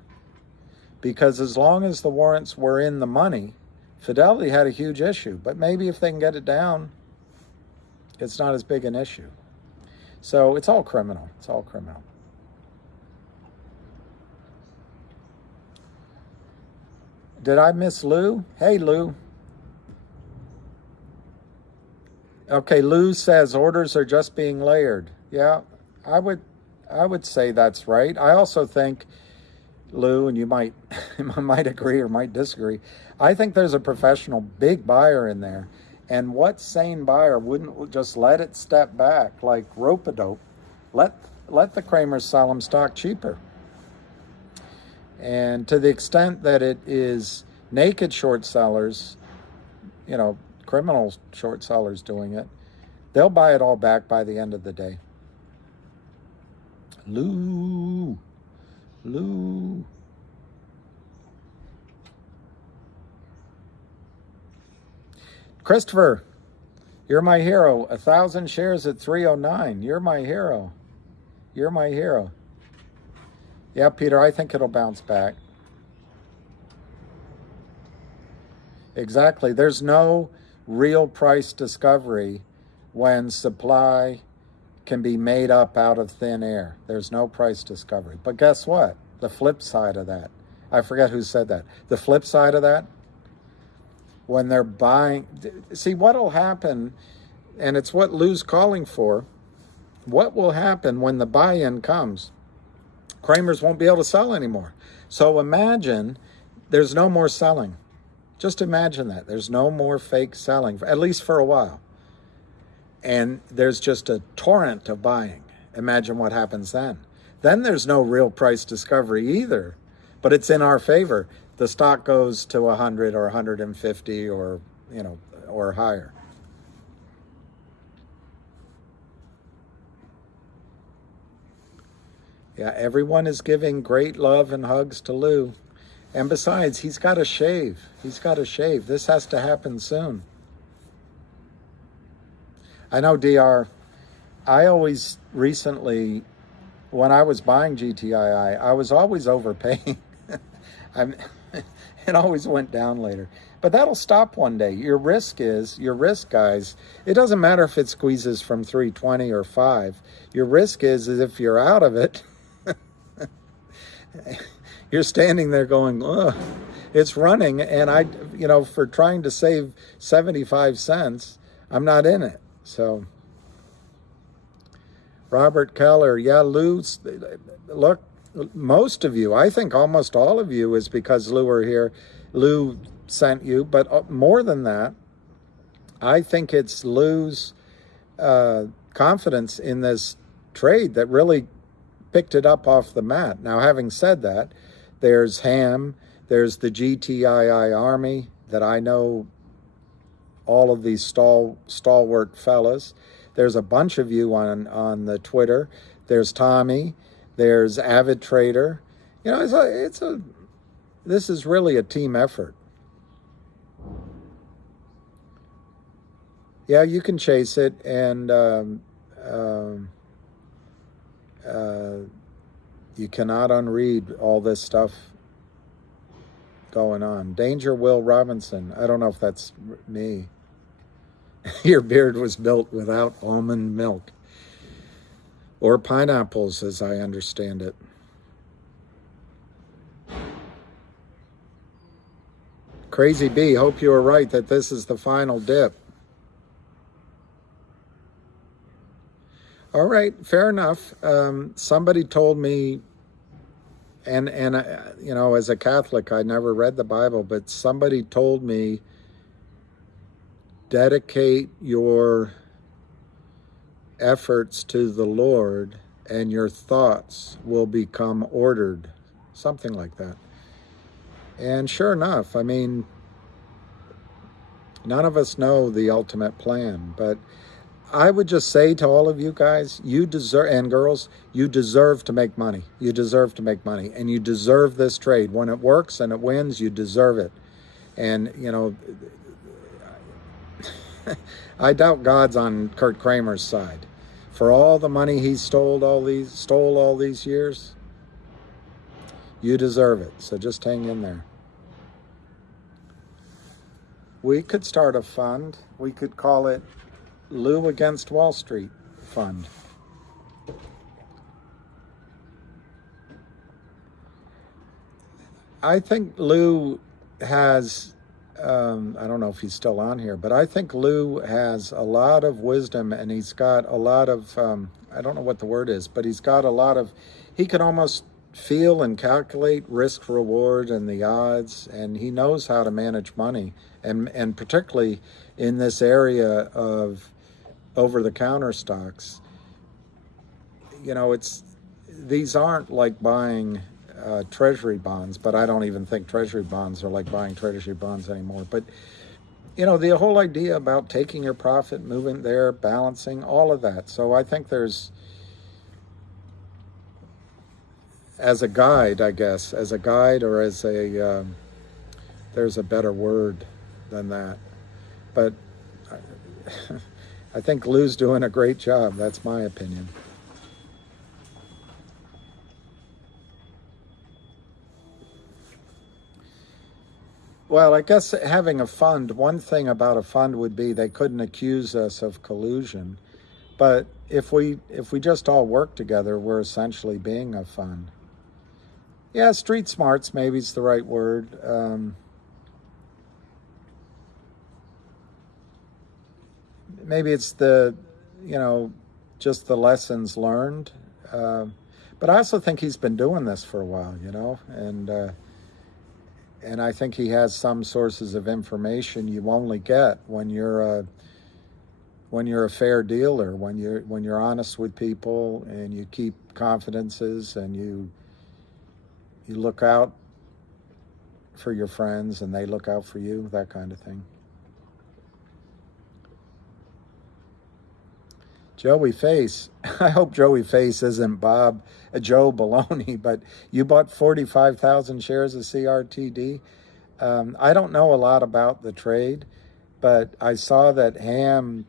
Because as long as the warrants were in the money, Fidelity had a huge issue. But maybe if they can get it down, it's not as big an issue. So it's all criminal. It's all criminal. Did I miss Lou? Hey, Lou. Okay, Lou says orders are just being layered. Yeah, I would say that's right. I also think, Lou, and you might might agree or might disagree, I think there's a professional big buyer in there. And what sane buyer wouldn't just let it step back like rope-a-dope? Let the Kramers sell them stock cheaper. And to the extent that it is naked short sellers, criminal short sellers doing it, they'll buy it all back by the end of the day. Lou. Christopher, you're my hero. 1,000 shares at 309. You're my hero. Yeah, Peter, I think it'll bounce back. Exactly. There's no real price discovery when supply can be made up out of thin air. There's no price discovery. But guess what? The flip side of that, I forget who said that. The flip side of that, when they're buying, see what'll happen, and it's what Lou's calling for, what will happen when the buy-in comes? Kramers won't be able to sell anymore. So imagine there's no more selling. Just imagine that. There's no more fake selling, at least for a while. And there's just a torrent of buying. Imagine what happens then. Then there's no real price discovery either, but it's in our favor. The stock goes to 100 or 150 or higher. Yeah, everyone is giving great love and hugs to Lou. And besides, he's got to shave. This has to happen soon. I know, DR, I always recently, when I was buying GTII, I was always overpaying. It always went down later. But that'll stop one day. Your risk, guys, it doesn't matter if it squeezes from 320 or 5. Your risk is if you're out of it, you're standing there going, ugh, it's running, and for trying to save 75 cents, I'm not in it. So, Robert Keller, yeah, Lou, look, most of you, I think almost all of you, is because Lou are here. Lou sent you, but more than that, I think it's Lou's confidence in this trade that really picked it up off the mat. Now, having said that, there's Ham, there's the GTII Army that I know, all of these stalwart fellas. There's a bunch of you on the Twitter. There's Tommy. There's Avid Trader. This is really a team effort. Yeah, you can chase it, and you cannot unread all this stuff going on. Danger Will Robinson. I don't know if that's me. Your beard was built without almond milk. Or pineapples, as I understand it. Crazy Bee, hope you were right that this is the final dip. All right, fair enough. Somebody told me, and as a Catholic, I never read the Bible, but somebody told me, dedicate your efforts to the Lord and your thoughts will become ordered, something like that. And sure enough, I mean, none of us know the ultimate plan, but I would just say to all of you guys, you deserve, and girls, you deserve to make money. You deserve to make money, and you deserve this trade. When it works and it wins, you deserve it. And, I doubt God's on Kurt Kramer's side. For all the money he stole all these years, you deserve it. So just hang in there. We could start a fund. We could call it Lou Against Wall Street Fund. I think Lou has, I don't know if he's still on here, but I think Lou has a lot of wisdom, and he's got a lot of, I don't know what the word is, but he's got a lot of, he can almost feel and calculate risk reward and the odds, and he knows how to manage money, and particularly in this area of over-the-counter stocks. You know, these aren't like buying treasury bonds, but I don't even think treasury bonds are like buying treasury bonds anymore. But you know, the whole idea about taking your profit, moving there, balancing, all of that. So I think there's, as a guide, I guess, as a guide, or as a, there's a better word than that. But I think Lou's doing a great job. That's my opinion. Well, I guess having a fund, one thing about a fund would be they couldn't accuse us of collusion. But if we just all work together, we're essentially being a fund. Yeah, street smarts maybe is the right word. Maybe it's the, you know, just the lessons learned. But I also think he's been doing this for a while, you know, and I think he has some sources of information you only get when you're a fair dealer, when you're honest with people and you keep confidences and you look out for your friends and they look out for you, that kind of thing. Joey Face, I hope Joey Face isn't Joe Baloney, but you bought 45,000 shares of CRTD. I don't know a lot about the trade, but I saw that Ham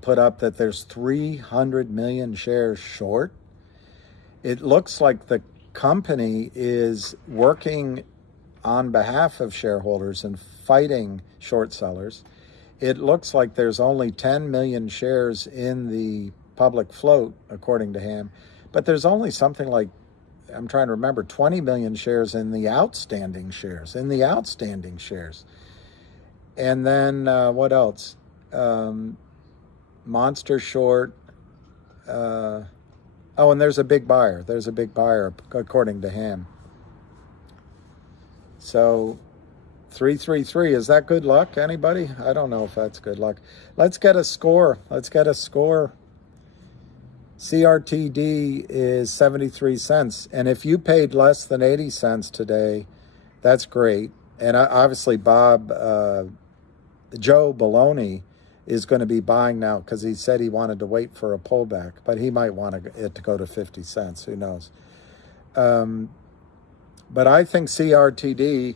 put up that there's 300 million shares short. It looks like the company is working on behalf of shareholders and fighting short sellers. It looks like there's only 10 million shares in the public float, according to Ham, but there's only something like, I'm trying to remember, 20 million shares in the outstanding shares, And then what else? Monster short. Oh, and there's a big buyer. There's a big buyer, according to Ham. So 333, is that good luck? Anybody? I don't know if that's good luck. Let's get a score. CRTD is 73 cents. And if you paid less than 80 cents today, that's great. And obviously Joe Baloney is going to be buying now because he said he wanted to wait for a pullback, but he might want it to go to 50 cents. Who knows? But I think CRTD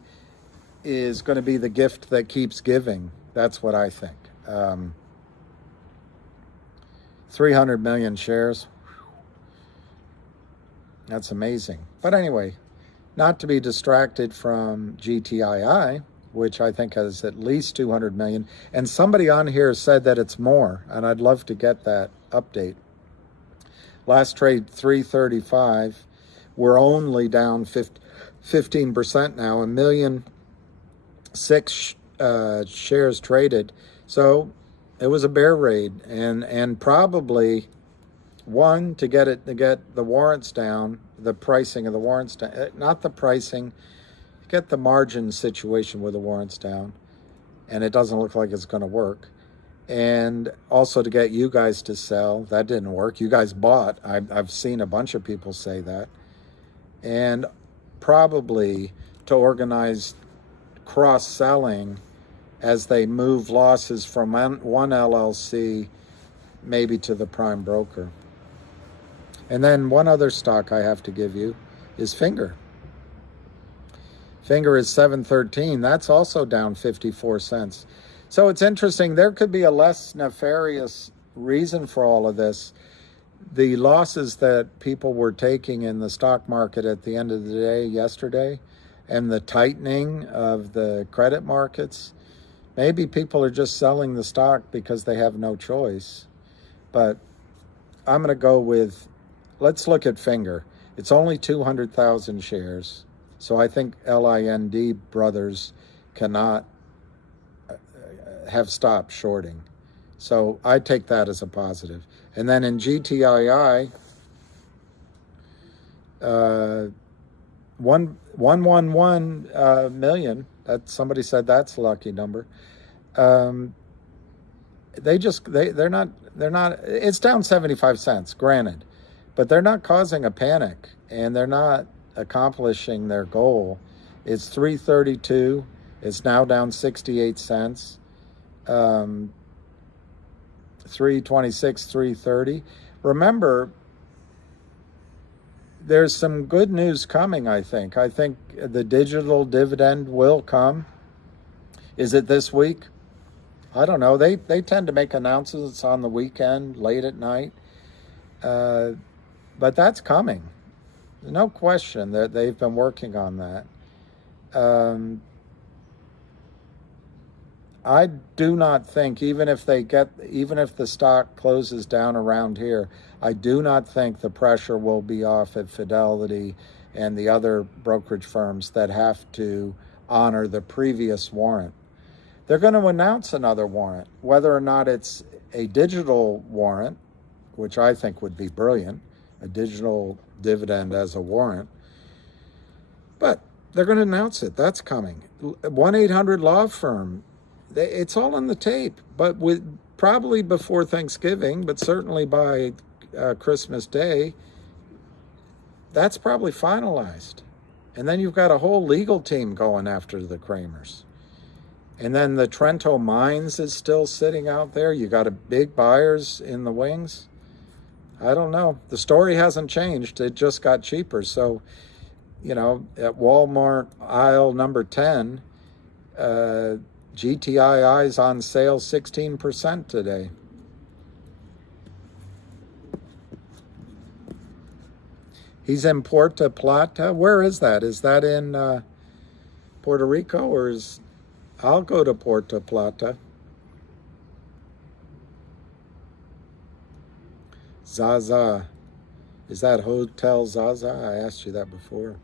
is going to be the gift that keeps giving. That's what I think. 300 million shares. That's amazing. But anyway, not to be distracted from GTII, which I think has at least 200 million. And somebody on here said that it's more, and I'd love to get that update. Last trade, 335. We're only down 15% now, 1,000,006 shares traded. So it was a bear raid, and probably one to get the warrants down, the pricing of the warrants down, not the pricing, get the margin situation with the warrants down, and it doesn't look like it's going to work. And also to get you guys to sell, that didn't work. You guys bought. I've seen a bunch of people say that. And probably to organize cross-selling as they move losses from one LLC maybe to the prime broker. And then one other stock I have to give you is Finger. Finger is 713. That's also down 54 cents. So it's interesting. There could be a less nefarious reason for all of this. The losses that people were taking in the stock market at the end of the day yesterday, and the tightening of the credit markets, maybe people are just selling the stock because they have no choice. But I'm going to go with, let's look at Finger. It's only 200,000 shares. So I think LIND brothers cannot have stopped shorting. So I take that as a positive. And then in GTII, 111 million. That somebody said that's a lucky number. They're not. It's down 75 cents, granted, but they're not causing a panic, and they're not accomplishing their goal. It's 332. It's now down 68 cents. 326, 330. Remember, there's some good news coming, I think. I think the digital dividend will come. Is it this week? I don't know. They tend to make announcements on the weekend, late at night. But that's coming. No question that they've been working on that. I do not think, even if the stock closes down around here, I do not think the pressure will be off at Fidelity and the other brokerage firms that have to honor the previous warrant. They're going to announce another warrant, whether or not it's a digital warrant, which I think would be brilliant, a digital dividend as a warrant. But they're going to announce it. That's coming. 1-800-Law Firm. It's all on the tape, but with probably before Thanksgiving, but certainly by Christmas Day, that's probably finalized. And then you've got a whole legal team going after the Kramers. And then the Trento Mines is still sitting out there. You got a big buyers in the wings. I don't know. The story hasn't changed. It just got cheaper. So, at Walmart aisle number 10, GTII is on sale 16% today. He's in Puerto Plata. Where is that? Is that in Puerto Rico, or I'll go to Puerto Plata. Zaza. Is that Hotel Zaza? I asked you that before.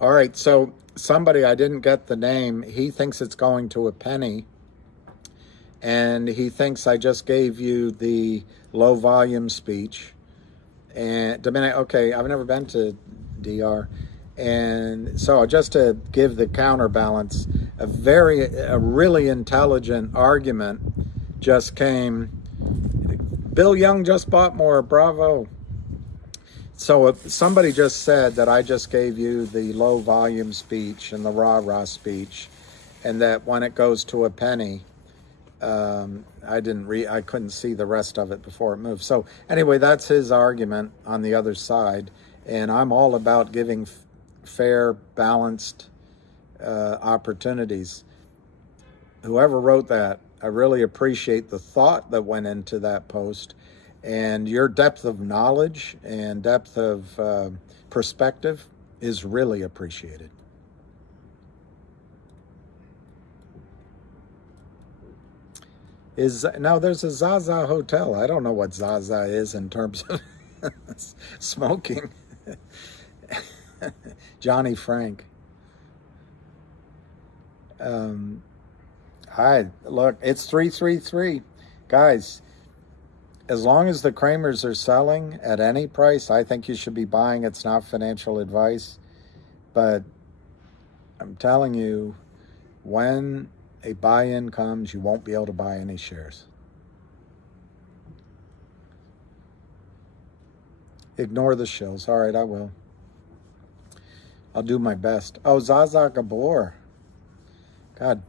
All right, so somebody, I didn't get the name, he thinks it's going to a penny, and he thinks I just gave you the low volume speech. And okay, I've never been to DR. And so just to give the counterbalance, a really intelligent argument just came. Bill Young just bought more, bravo. So if somebody just said that I just gave you the low volume speech and the rah-rah speech, and that when it goes to a penny, I couldn't see the rest of it before it moved. So anyway, that's his argument on the other side. And I'm all about giving fair, balanced opportunities. Whoever wrote that, I really appreciate the thought that went into that post. And your depth of knowledge and depth of perspective is really appreciated. Now there's a Zaza Hotel. I don't know what Zaza is in terms of smoking. Johnny Frank. Look, it's 333. Guys, as long as the Kramers are selling at any price, I think you should be buying. It's not financial advice. But I'm telling you, when a buy-in comes, you won't be able to buy any shares. Ignore the shills. All right, I will. I'll do my best. Oh, Zaza Gabor. God.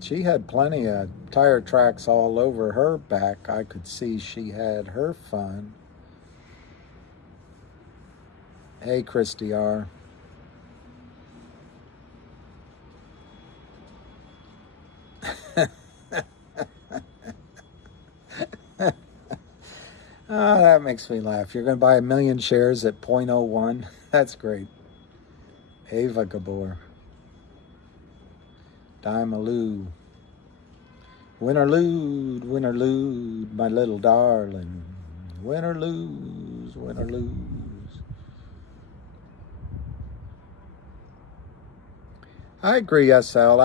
She had plenty of tire tracks all over her back. I could see she had her fun. Hey, Christy R. Oh, that makes me laugh. You're going to buy 1 million shares at 0.01? That's great. Ava Gabor. Daimaloo. Win or lose, my little darling. Win or lose, win or lose. I agree, SL.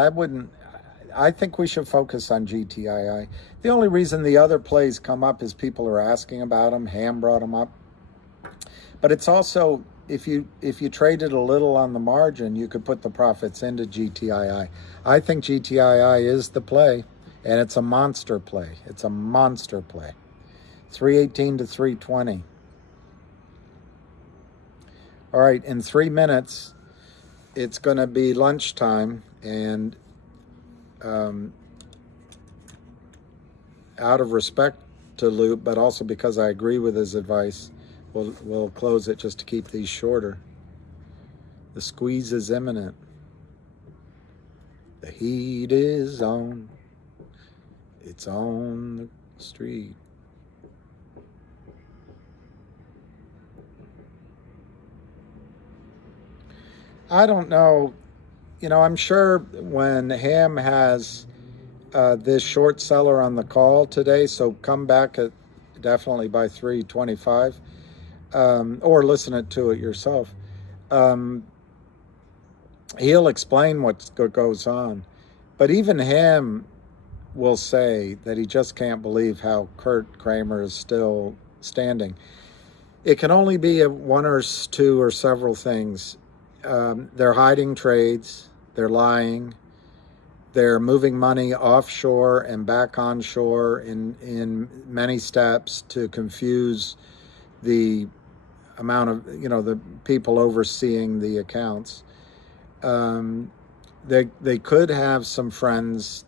I think we should focus on GTII. The only reason the other plays come up is people are asking about them. Ham brought them up. But it's also, if you traded a little on the margin, you could put the profits into GTII. I think GTII is the play, and it's a monster play. It's a monster play. 318 to 320. All right, in 3 minutes, it's going to be lunchtime, and out of respect to Loop, but also because I agree with his advice, we'll close it just to keep these shorter. The squeeze is imminent. The heat is on. It's on the street. I don't know. I'm sure when Ham has this short seller on the call today, so come back at definitely by 3:25, or listen to it yourself. He'll explain what goes on. But even Ham will say that he just can't believe how Kurt Kramer is still standing. It can only be one or two or several things. They're hiding trades, they're lying, they're moving money offshore and back onshore in many steps to confuse the amount of, the people overseeing the accounts. They could have some friends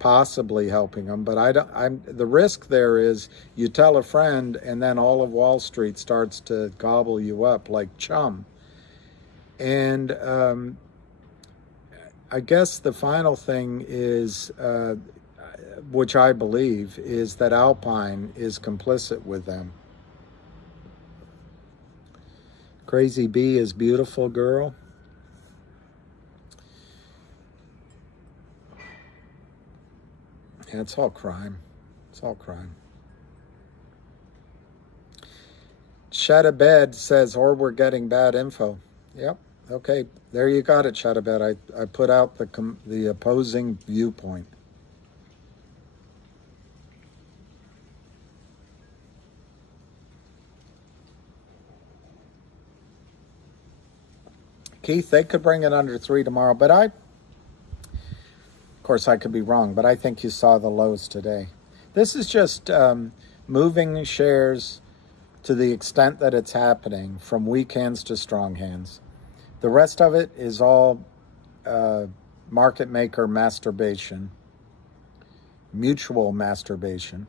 possibly helping them, but the risk there is you tell a friend and then all of Wall Street starts to gobble you up like chum. And I guess the final thing is, which I believe, is that Alpine is complicit with them. Crazy Bee is beautiful girl. Yeah, it's all crime. It's all crime. Shadabed says, or we're getting bad info. Yep. Okay, there you got it, Shadabed. I put out the opposing viewpoint. Keith, they could bring it under 3 tomorrow, but of course I could be wrong, but I think you saw the lows today. This is just moving shares to the extent that it's happening from weak hands to strong hands. The rest of it is all market maker masturbation, mutual masturbation.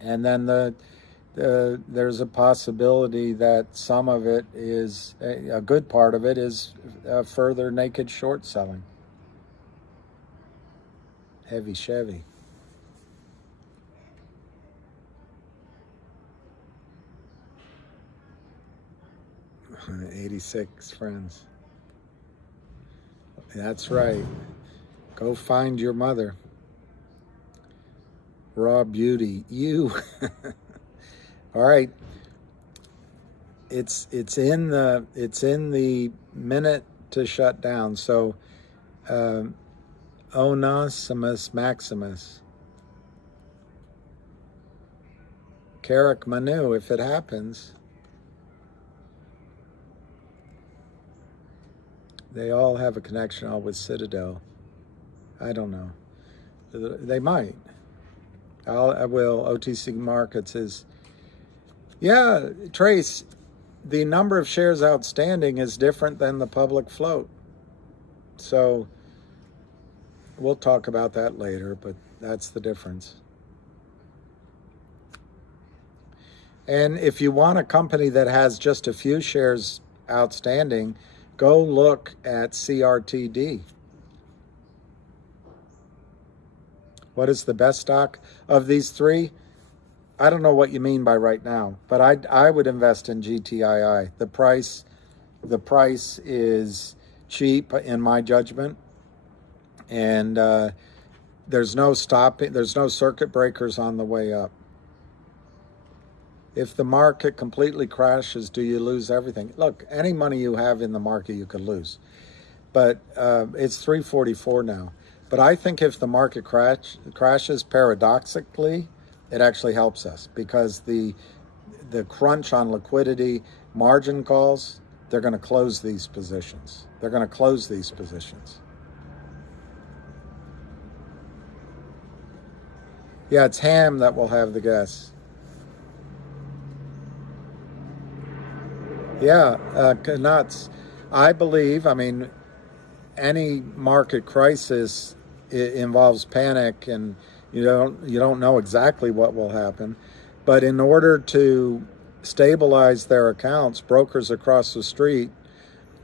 And then there's a possibility that some of it is, a good part of it is further naked short selling. Heavy Chevy. $86 friends. That's right. Go find your mother. Raw beauty. You. All right. It's in the minute to shut down. So Onesimus Maximus. Carrick Manu, if it happens. They all have a connection all with Citadel. I don't know. They might. I will. OTC Markets is... Yeah, Trace, the number of shares outstanding is different than the public float. So we'll talk about that later, but that's the difference. And if you want a company that has just a few shares outstanding, go look at CRTD. What is the best stock of these three? I don't know what you mean by right now, but I would invest in GTII. The price is cheap in my judgment, and there's no stopping, there's no circuit breakers on the way up. If the market completely crashes, do you lose everything? Look, any money you have in the market, you could lose. But it's 344 now. But I think if the market crashes, paradoxically, it actually helps us, because the crunch on liquidity, margin calls, they're going to close these positions. They're going to close these positions. Yeah, it's Ham that will have the guess. Yeah, nuts. I believe, I mean, any market crisis, it involves panic, and you don't know exactly what will happen. But in order to stabilize their accounts, brokers across the street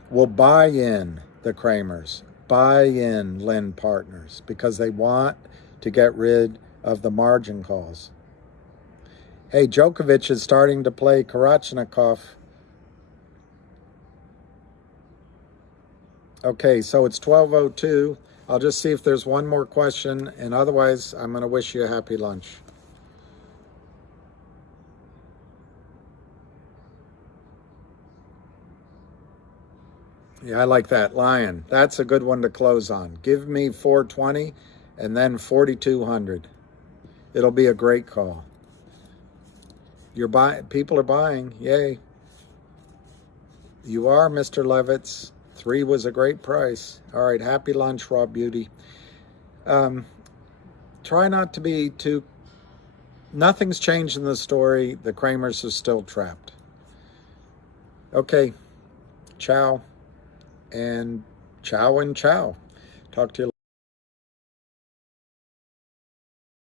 will buy in the Kramers, buy in Lind Partners, because they want to get rid of the margin calls. Hey, Djokovic is starting to play Karachnikov. Okay, so it's 12:02. I'll just see if there's one more question, and otherwise I'm going to wish you a happy lunch. Yeah, I like that. Lion. That's a good one to close on. Give me 420 and then 4,200. It'll be a great call. People are buying. Yay. You are, Mr. Levitz. 3 was a great price. All right, happy lunch, Raw Beauty. Try not to be too... Nothing's changed in the story. The Kramers are still trapped. Okay, ciao. And ciao and ciao. Talk to you later.